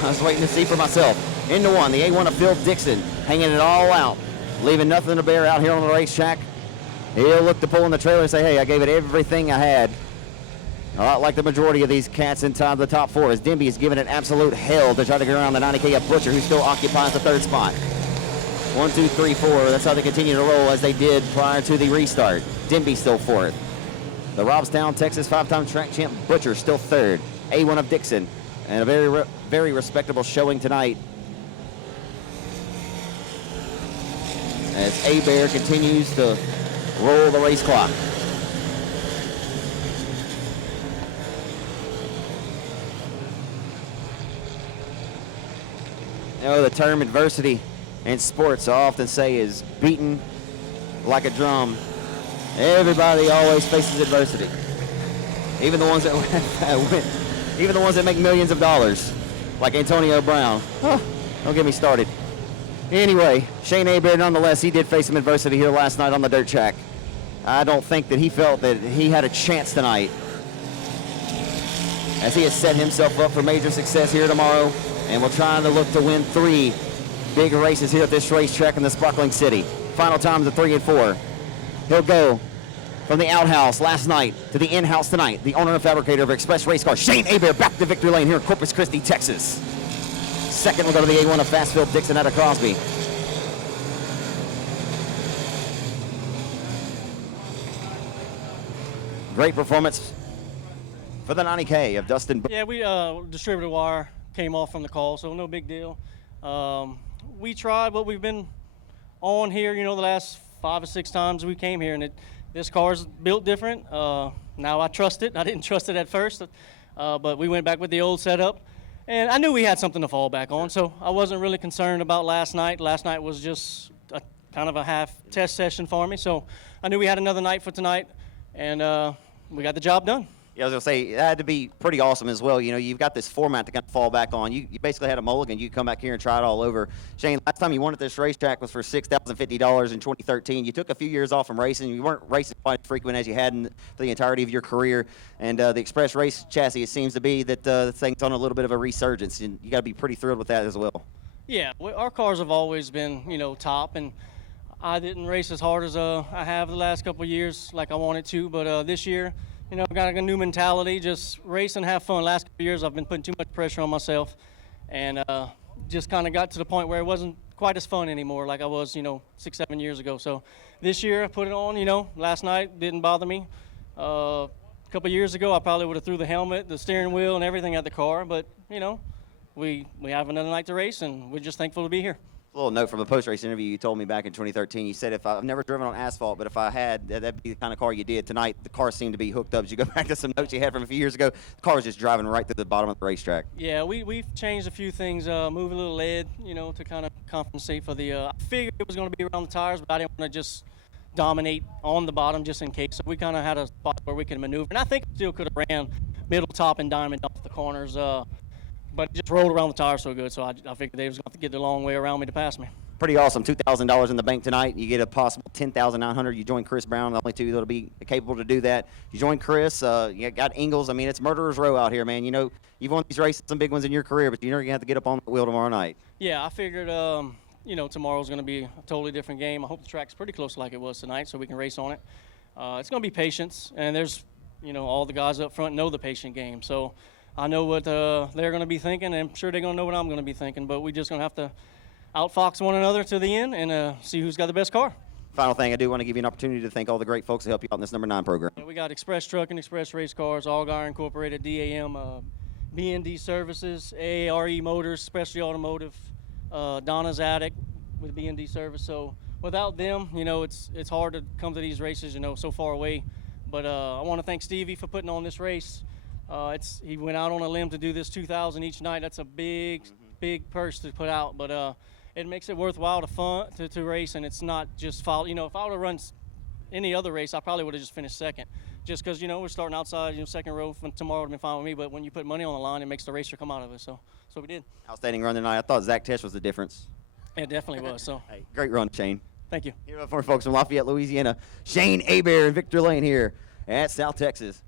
I was waiting to see for myself. Into 1, the A1 of Phil Dixon, hanging it all out, leaving nothing to bear out here on the racetrack. He'll look to pull in the trailer and say, hey, I gave it everything I had. A lot like the majority of these cats inside the top 4, as Denby is giving it absolute hell to try to get around the 90K of Butcher, who still occupies the 3rd spot. 1, 2, 3, 4, that's how they continue to roll as they did prior to the restart. Denby still 4th. The Robstown, Texas 5-time track champ Butcher still 3rd. A1 of Dixon, and a very respectable showing tonight, as Hebert continues to roll the race clock. You know, the term adversity in sports, I often say, is beaten like a drum. Everybody always faces adversity. Even the ones that win. Even the ones that make millions of dollars, like Antonio Brown. Oh, don't get me started. Anyway, Shane Hebert, nonetheless, he did face some adversity here last night on the dirt track. I don't think that he felt that he had a chance tonight, as he has set himself up for major success here tomorrow, and will try to look to win 3 big races here at this racetrack in the Sparkling City. Final times of 3 and 4. He'll go from the outhouse last night to the in-house tonight. The owner and fabricator of Express Race Car, Shane Hebert, back to victory lane here in Corpus Christi, Texas. 2nd will go to the A1 of Fast Phil Dixon out of Crosby. Great performance for the 90K of Dustin. Yeah, we distributed wire came off from the call, so no big deal. We tried what we've been on here, you know, the last 5 or 6 times we came here, and this car's built different. Now I trust it. I didn't trust it at first, but we went back with the old setup, and I knew we had something to fall back on, so I wasn't really concerned about last night. Last night was just kind of a half test session for me, so I knew we had another night for tonight, and we got the job done. Yeah, I was going to say, it had to be pretty awesome as well. You know, you've got this format to kind of fall back on. You basically had a mulligan. You come back here and try it all over. Shane, last time you won at this racetrack was for $6,050 in 2013. You took a few years off from racing. You weren't racing quite as frequent as you had for the entirety of your career. And the Express Race chassis, it seems to be that the thing's on a little bit of a resurgence. And you got to be pretty thrilled with that as well. Yeah, our cars have always been, you know, top. And I didn't race as hard as I have the last couple of years like I wanted to. But this year, You know, got a new mentality, just race and have fun. Last couple years, I've been putting too much pressure on myself, and just kind of got to the point where it wasn't quite as fun anymore like I was, 6, 7 years ago. So this year, I put it on, last night, didn't bother me. A couple years ago, I probably would have threw the helmet, the steering wheel, and everything at the car, but, we have another night to race, and we're just thankful to be here. A little note from a post-race interview you told me back in 2013. You said, I've never driven on asphalt, but if I had, that'd be the kind of car you did. Tonight, the car seemed to be hooked up. As you go back to some notes you had from a few years ago, the car was just driving right through the bottom of the racetrack. Yeah, we've changed a few things, moved a little lead, to kind of compensate for the, I figured it was going to be around the tires, but I didn't want to just dominate on the bottom just in case. So we kind of had a spot where we could maneuver. And I think I still could have ran middle, top, and diamond off the corners, but it just rolled around the tires so good, so I figured they was going to have to get the long way around me to pass me. Pretty awesome. $2,000 in the bank tonight. You get a possible $10,900. You join Chris Brown, the only two that'll be capable to do that. You join Chris. You got Ingles. I mean, it's murderer's row out here, man. You've won these races, some big ones in your career, but you're going to have to get up on the wheel tomorrow night. Yeah, I figured, tomorrow's going to be a totally different game. I hope the track's pretty close like it was tonight so we can race on it. It's going to be patience, and there's, all the guys up front know the patient game. So I know what they're going to be thinking, and I'm sure they're going to know what I'm going to be thinking, but we're just going to have to outfox one another to the end and see who's got the best car. Final thing, I do want to give you an opportunity to thank all the great folks that help you out in this number 9 program. Yeah, we got Express Truck and Express Race Cars, Allgaier Incorporated, DAM, B&D Services, AARE Motors, Specialty Automotive, Donna's Attic with B&D Service. So without them, it's hard to come to these races, so far away. But I want to thank Stevie for putting on this race. He went out on a limb to do this 2,000 each night. That's a big purse to put out, but it makes it worthwhile to race, and it's not just follow. If I would have run any other race, I probably would have just finished second. Just because, we're starting outside, second row from tomorrow would have been fine with me, but when you put money on the line, it makes the racer come out of it, so we did. Outstanding run tonight. I thought Zach Tesh was the difference. It definitely was, so. Hey, great run, Shane. Thank you. Here for folks from Lafayette, Louisiana, Shane Hebert and Victor Lane here at South Texas.